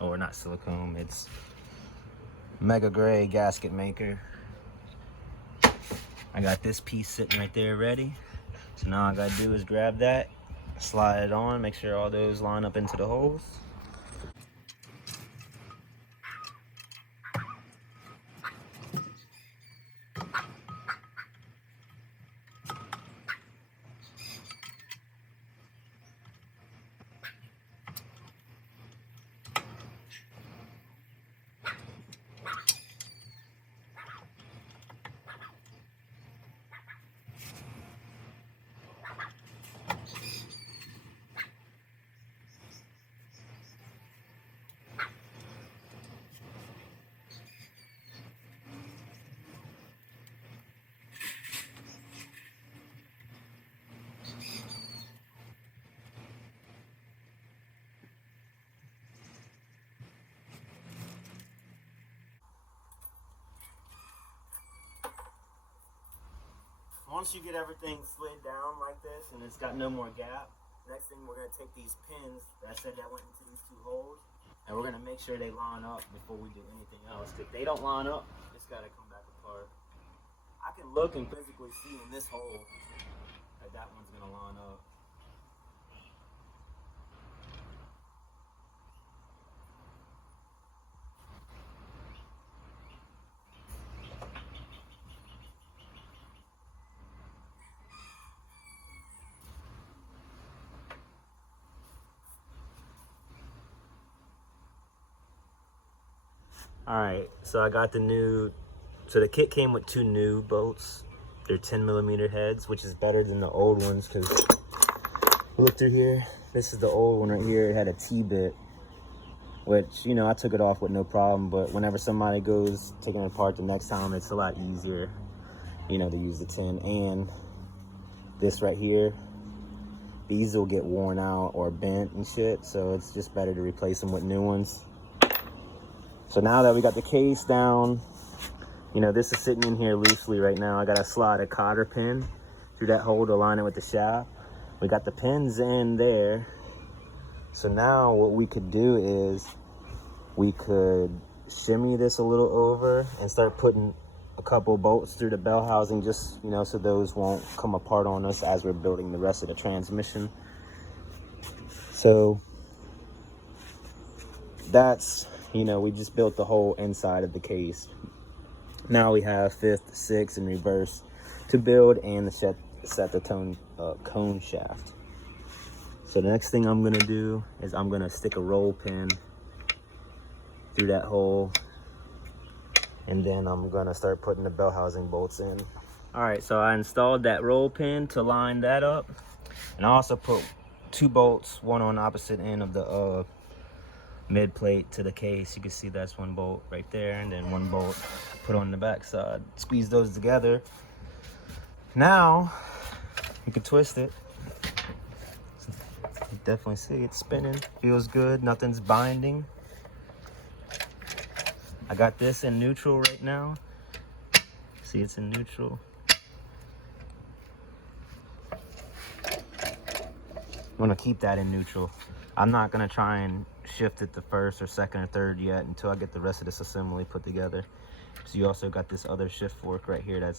or not silicone, it's Mega Gray gasket maker. I got this piece sitting right there ready. So now all I gotta do is grab that, slide it on, make sure all those line up into the holes. once you get everything slid down like this and it's got no more gap, next thing we're going to take these pins that I said that went into these two holes, and we're going to make sure they line up before we do anything else. If they don't line up, it's got to come back apart. I can look and physically see in this hole that that one's going to line up. Alright, so I got the new, so the kit came with 2 new bolts. They're 10mm heads, which is better than the old ones, because look through here, this is the old one right here. It had a T-bit, which, you know, I took it off with no problem, but whenever somebody goes taking it apart the next time, it's a lot easier, you know, to use the 10. And this right here, these will get worn out or bent and shit, so it's just better to replace them with new ones. So now that we got the case down, you know, this is sitting in here loosely right now. I got to slide a cotter pin through that hole to line it with the shaft. We got the pins in there. So now what we could do is we could shimmy this a little over and start putting a couple bolts through the bell housing, just, you know, so those won't come apart on us as we're building the rest of the transmission. So that's, you know, we just built the whole inside of the case. Now we have 5th, 6th, and reverse to build, and to set the cone shaft. So the next thing I'm gonna do is I'm gonna stick a roll pin through that hole, and then I'm gonna start putting the bell housing bolts in. All right, so I installed that roll pin to line that up, and I also put 2 bolts, one on the opposite end of the mid plate to the case. You can see that's 1 bolt right there, and then 1 bolt put on the back side. Squeeze those together. Now you can twist it. You definitely see it spinning. Feels good. Nothing's binding. I got this in neutral right now. See, it's in neutral. I'm gonna keep that in neutral. I'm not gonna try and shift it to 1st or 2nd or 3rd yet until I get the rest of this assembly put together. So you also got this other shift fork right here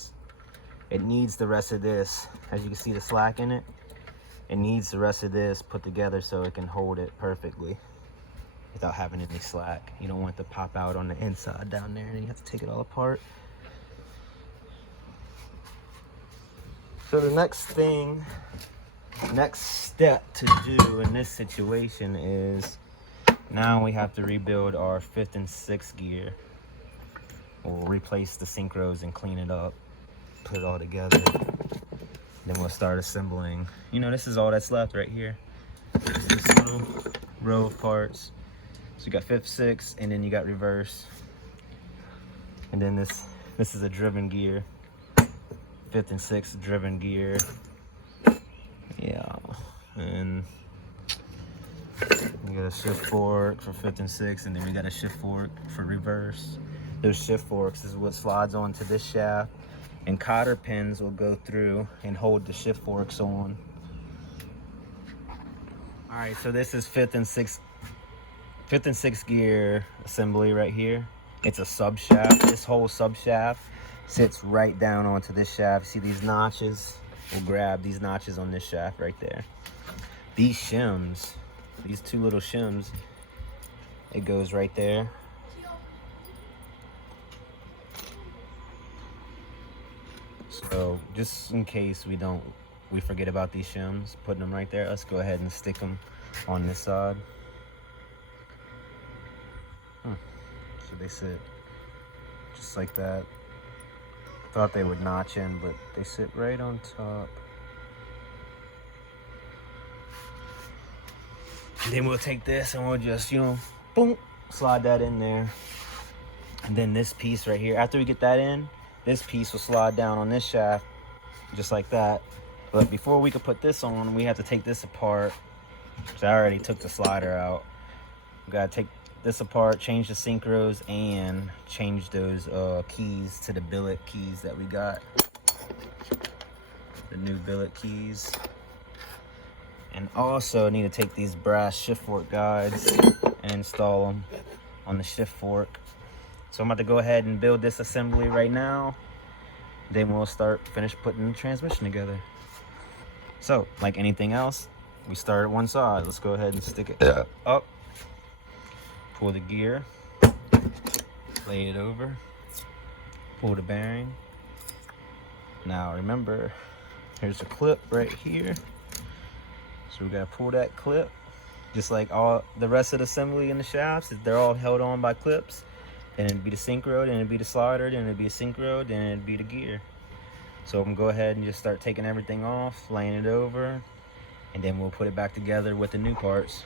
it needs the rest of this. As you can see the slack in it, it needs the rest of this put together so it can hold it perfectly without having any slack. You don't want it to pop out on the inside down there and you have to take it all apart. So the next step to do in this situation is now we have to rebuild our 5th and 6th gear. We'll replace the Synkros and clean it up, put it all together. Then we'll start assembling. You know, this is all that's left right here. This little row of parts. So you got 5th, 6th, and then you got reverse. And then this is a driven gear. 5th and 6th driven gear. Yeah, and we got a shift fork for 5th and 6th, and then we got a shift fork for reverse. Those shift forks is what slides onto this shaft, and cotter pins will go through and hold the shift forks on. All right, so this is 5th and 6th gear assembly right here. It's a sub shaft. This whole sub shaft sits right down onto this shaft. See these notches? We'll grab these notches on this shaft right there. These shims, these 2 little shims, it goes right there. So just in case we forget about these shims, putting them right there, let's go ahead and stick them on this side. So they sit just like that. Thought they would notch in, but they sit right on top. And then we'll take this and we'll just, you know, boom, slide that in there. And then this piece right here, after we get that in, this piece will slide down on this shaft just like that. But before we could put this on, we have to take this apart. So I already took the slider out. We gotta take this apart, change the Synkros, and change those keys to the billet keys that we got. the new billet keys. And also need to take these brass shift fork guides and install them on the shift fork. So I'm about to go ahead and build this assembly right now. Then we'll finish putting the transmission together. So, like anything else, we start at one side. Let's go ahead and stick it up. Pull the gear. Lay it over. Pull the bearing. Now remember, here's a clip right here. So we gotta pull that clip. Just like all the rest of the assembly in the shafts, they're all held on by clips. Then it'd be the Synkro, then it'd be the slider, then it'd be a Synkro, then it'd be the gear. So I'm gonna go ahead and just start taking everything off, laying it over, and then we'll put it back together with the new parts.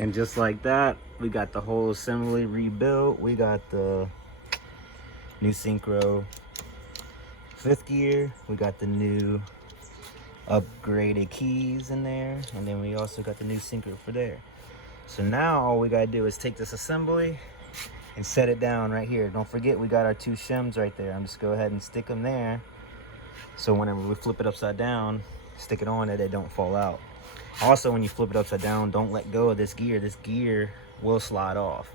And just like that, we got the whole assembly rebuilt. We got the new Synkro 5th gear. We got the new upgraded keys in there. And then we also got the new Synkro for there. So now all we gotta do is take this assembly and set it down right here. Don't forget we got our 2 shims right there. I'm just go ahead and stick them there. So whenever we flip it upside down, stick it on it, it don't fall out. Also, when you flip it upside down, don't let go of this gear. This gear will slide off.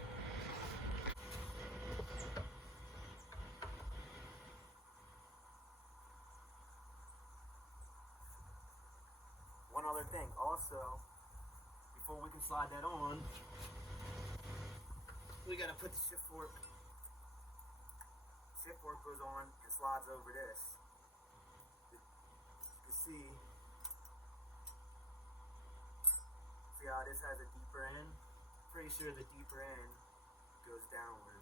One other thing, also, before we can slide that on, we gotta put the shift fork. Shift fork goes on and slides over this. You see how this has a deeper end? Pretty sure the deeper end goes downward.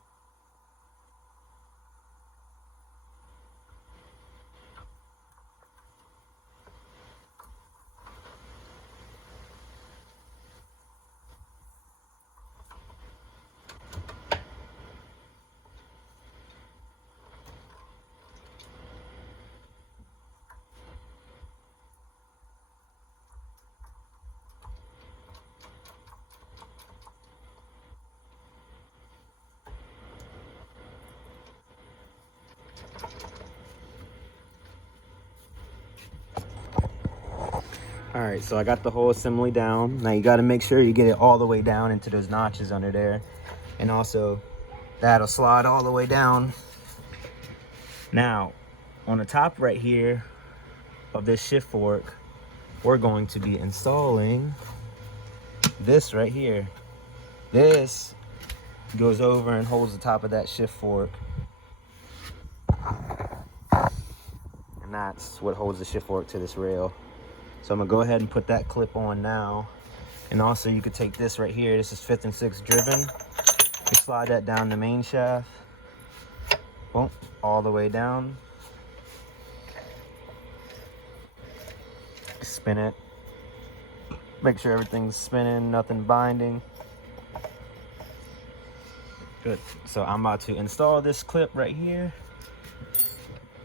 All right, so I got the whole assembly down. Now you got to make sure you get it all the way down into those notches under there. And also that'll slide all the way down. Now, on the top right here of this shift fork, we're going to be installing this right here. This goes over and holds the top of that shift fork. And that's what holds the shift fork to this rail. So I'm gonna go ahead and put that clip on now. And also you could take this right here. This is 5th and 6th driven. You slide that down the main shaft. Boom, all the way down. Spin it. Make sure everything's spinning, nothing binding. Good. So I'm about to install this clip right here.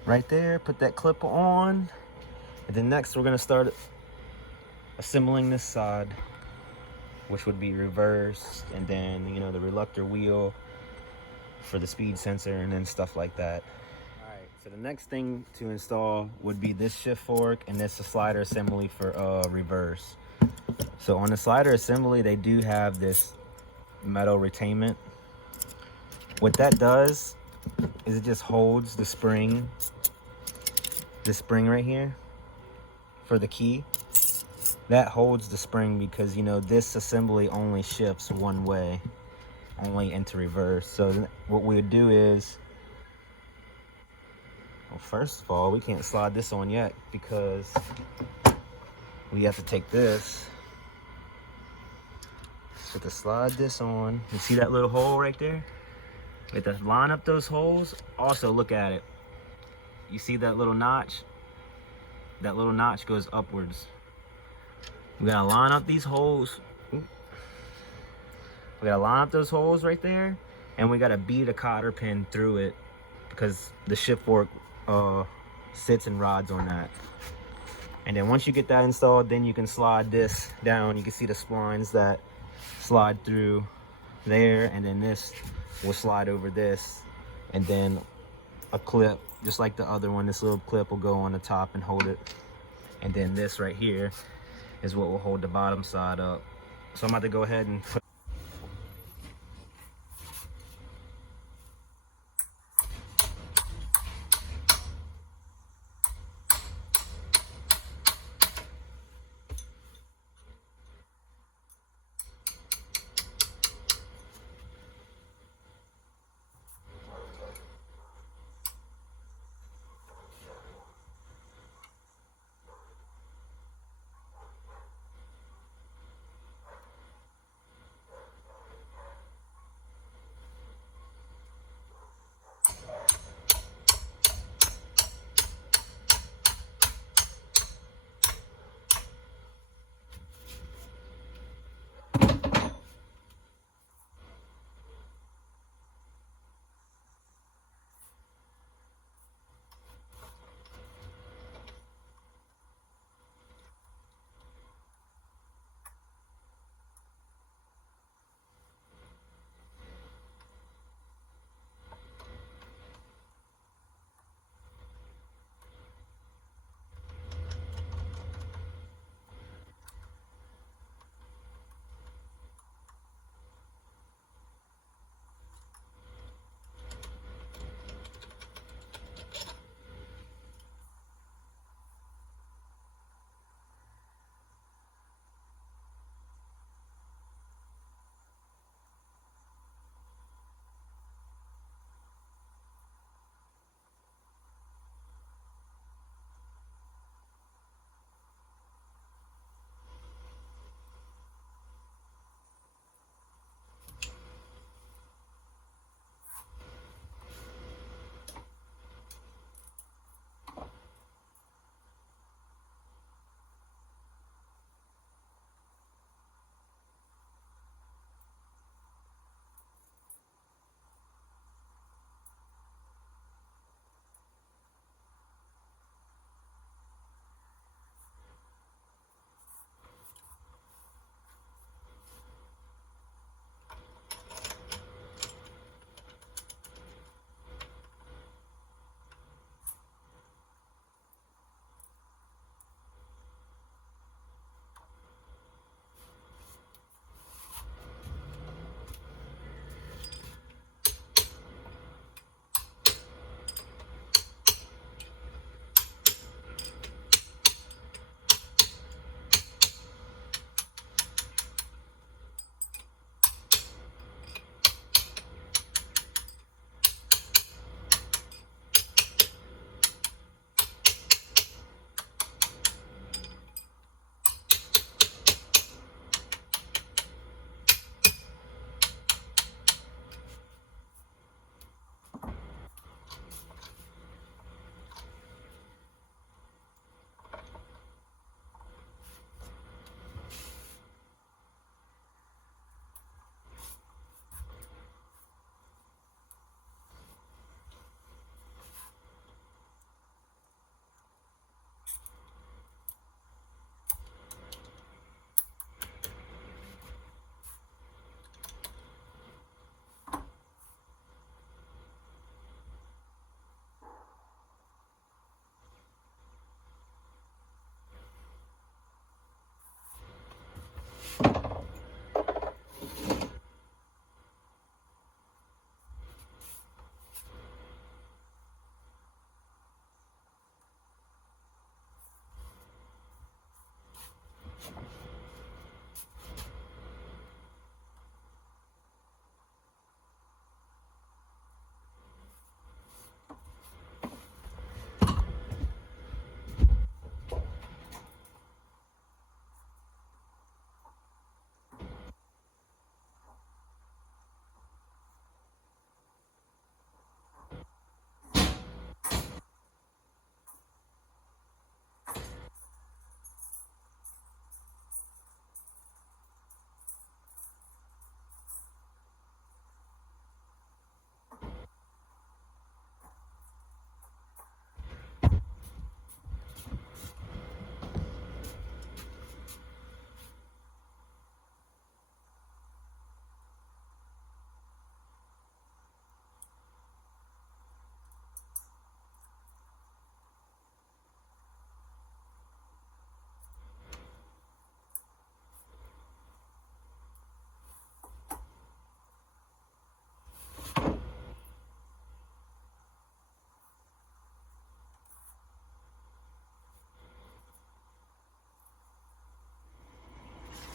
Right there, put that clip on. And then next we're gonna start assembling this side, which would be reversed, and then, you know, the reluctor wheel for the speed sensor and then stuff like that. All right, so the next thing to install would be this shift fork and this slider assembly for reverse. So on the slider assembly, they do have this metal retainment. What that does is it just holds the spring, this spring right here for the key. That holds the spring because, you know, this assembly only shifts one way, only into reverse. So what we would do is, well, first of all, we can't slide this on yet because we have to take this. So to slide this on, you see that little hole right there? We have to line up those holes. Also, look at it. You see that little notch? That little notch goes upwards. We gotta line up these holes. We gotta line up those holes right there, and we gotta beat a cotter pin through it because the shift fork sits and rods on that. And then once you get that installed, then you can slide this down. You can see the splines that slide through there, and then this will slide over this, and then a clip just like the other one. This little clip will go on the top and hold it, and then this right here is what will hold the bottom side up. So I'm about to go ahead and put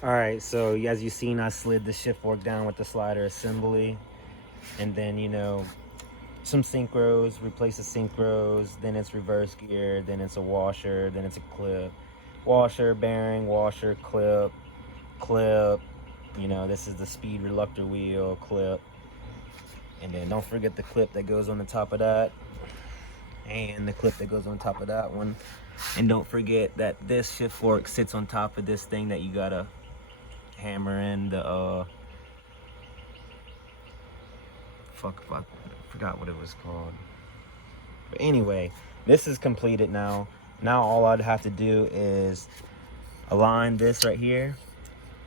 All right, so as you've seen, I slid the shift fork down with the slider assembly, and then, you know, some synchros, replace the synchros, then it's reverse gear, then it's a washer, then it's a clip, washer, bearing, washer, clip, clip, you know, this is the speed reluctor wheel, clip, and then don't forget the clip that goes on the top of that, and the clip that goes on top of that one, and don't forget that this shift fork sits on top of this thing that you gotta hammer in the I forgot what it was called. But anyway, this is completed now. Now all I'd have to do is align this right here,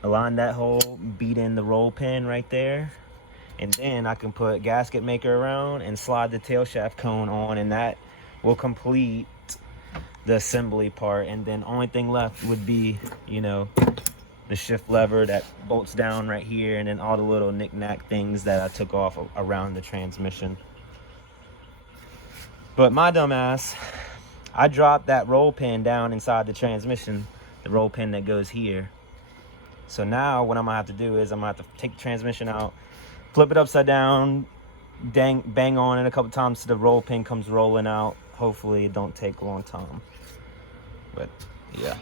align that hole, beat in the roll pin right there, and then I can put gasket maker around and slide the tail shaft cone on, and that will complete the assembly part. And then only thing left would be, you know, the shift lever that bolts down right here, and then all the little knick-knack things that I took off around the transmission. But my dumb ass, I dropped that roll pin down inside the transmission, the roll pin that goes here. So now what I'm gonna have to do is I'm gonna have to take the transmission out, flip it upside down, bang on it a couple times so the roll pin comes rolling out. Hopefully it don't take a long time. But yeah.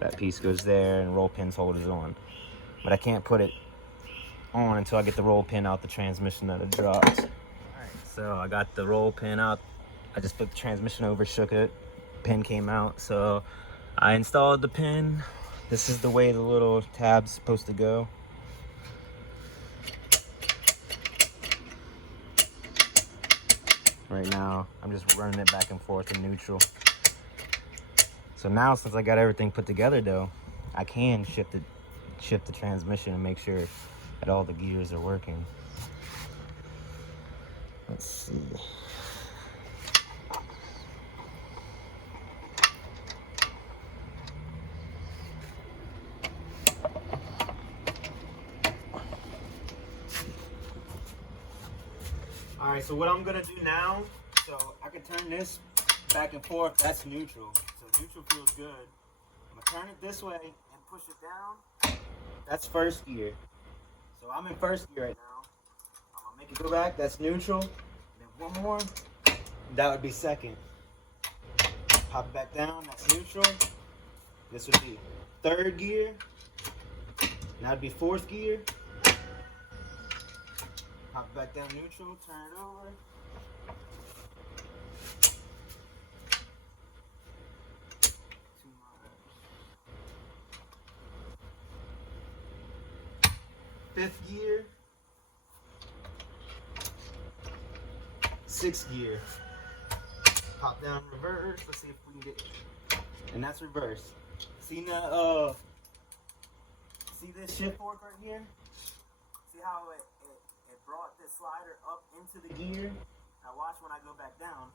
That piece goes there and roll pin's holders on. But I can't put it on until I get the roll pin out the transmission that it dropped. Alright, so I got the roll pin out. I just put the transmission over, shook it, pin came out. So I installed the pin. This is the way the little tab's supposed to go. Right now, I'm just running it back and forth in neutral. So now, since I got everything put together though, I can shift the transmission and make sure that all the gears are working. Let's see. All right, so what I'm gonna do now, so I can turn this back and forth, that's neutral. So neutral feels good. I'm gonna turn it this way and push it down. That's first gear. So I'm in first gear right now. I'm gonna make it go back, that's neutral. And then one more, that would be second. Pop it back down, that's neutral. This would be third gear. That would be fourth gear. Pop it back down neutral, turn it over. Fifth gear, sixth gear, pop down reverse. Let's see if we can get it. And that's reverse. See now, see this shift fork right here? See how it brought this slider up into the gear? Now watch when I go back down.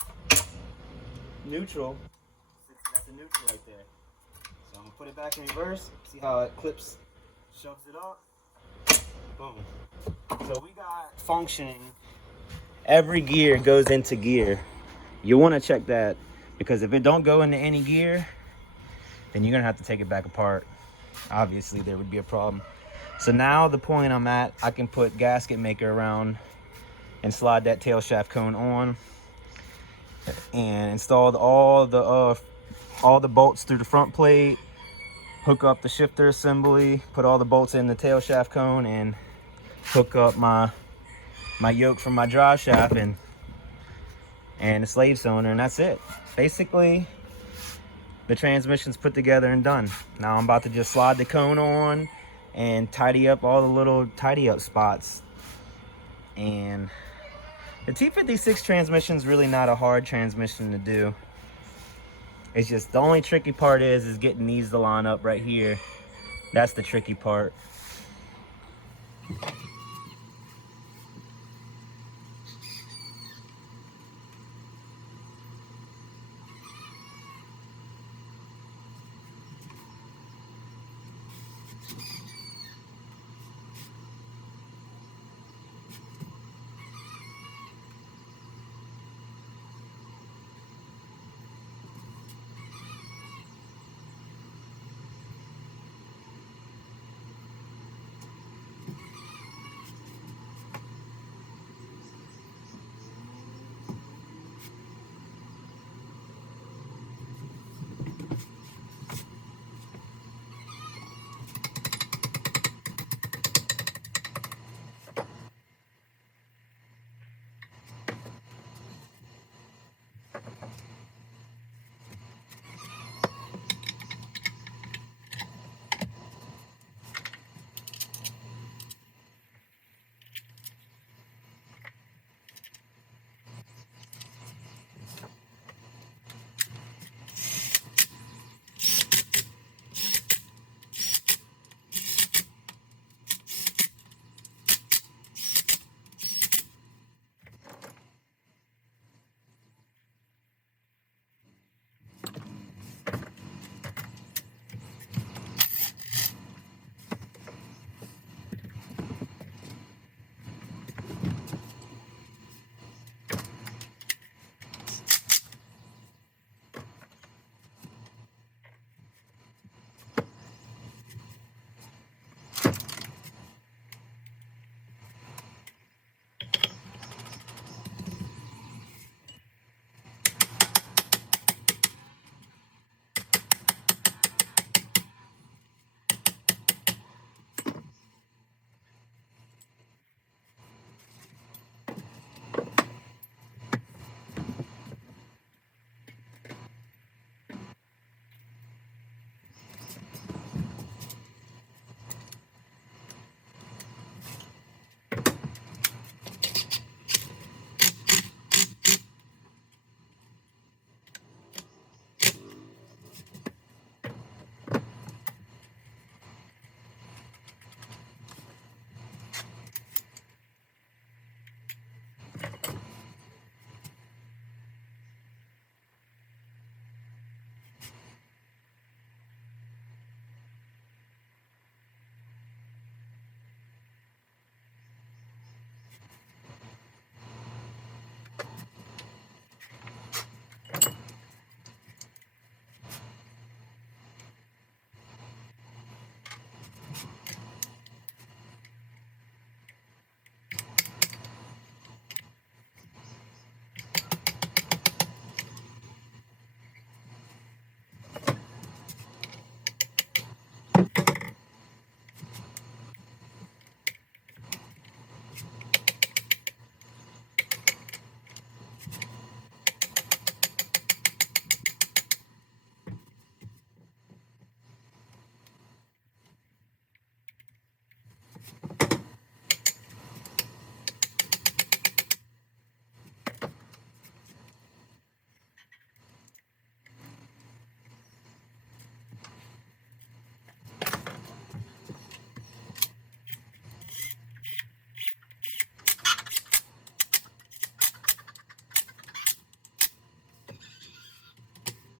Neutral, that's a neutral right there. So I'm gonna put it back in reverse. See how it clips, shoves it up. Boom. So we got functioning. Every gear goes into gear. You want to check that, because if it don't go into any gear, then you're gonna have to take it back apart. Obviously there would be a problem. So now the point I'm at, I can put gasket maker around and slide that tail shaft cone on and install all the bolts through the front plate, hook up the shifter assembly, put all the bolts in the tail shaft cone, and hook up my yoke from my drive shaft and the slave cylinder, and that's it. Basically, the transmission's put together and done. Now I'm about to just slide the cone on and tidy up all the little tidy up spots. And the T56 transmission is really not a hard transmission to do. It's just the only tricky part is getting these to line up right here. That's the tricky part.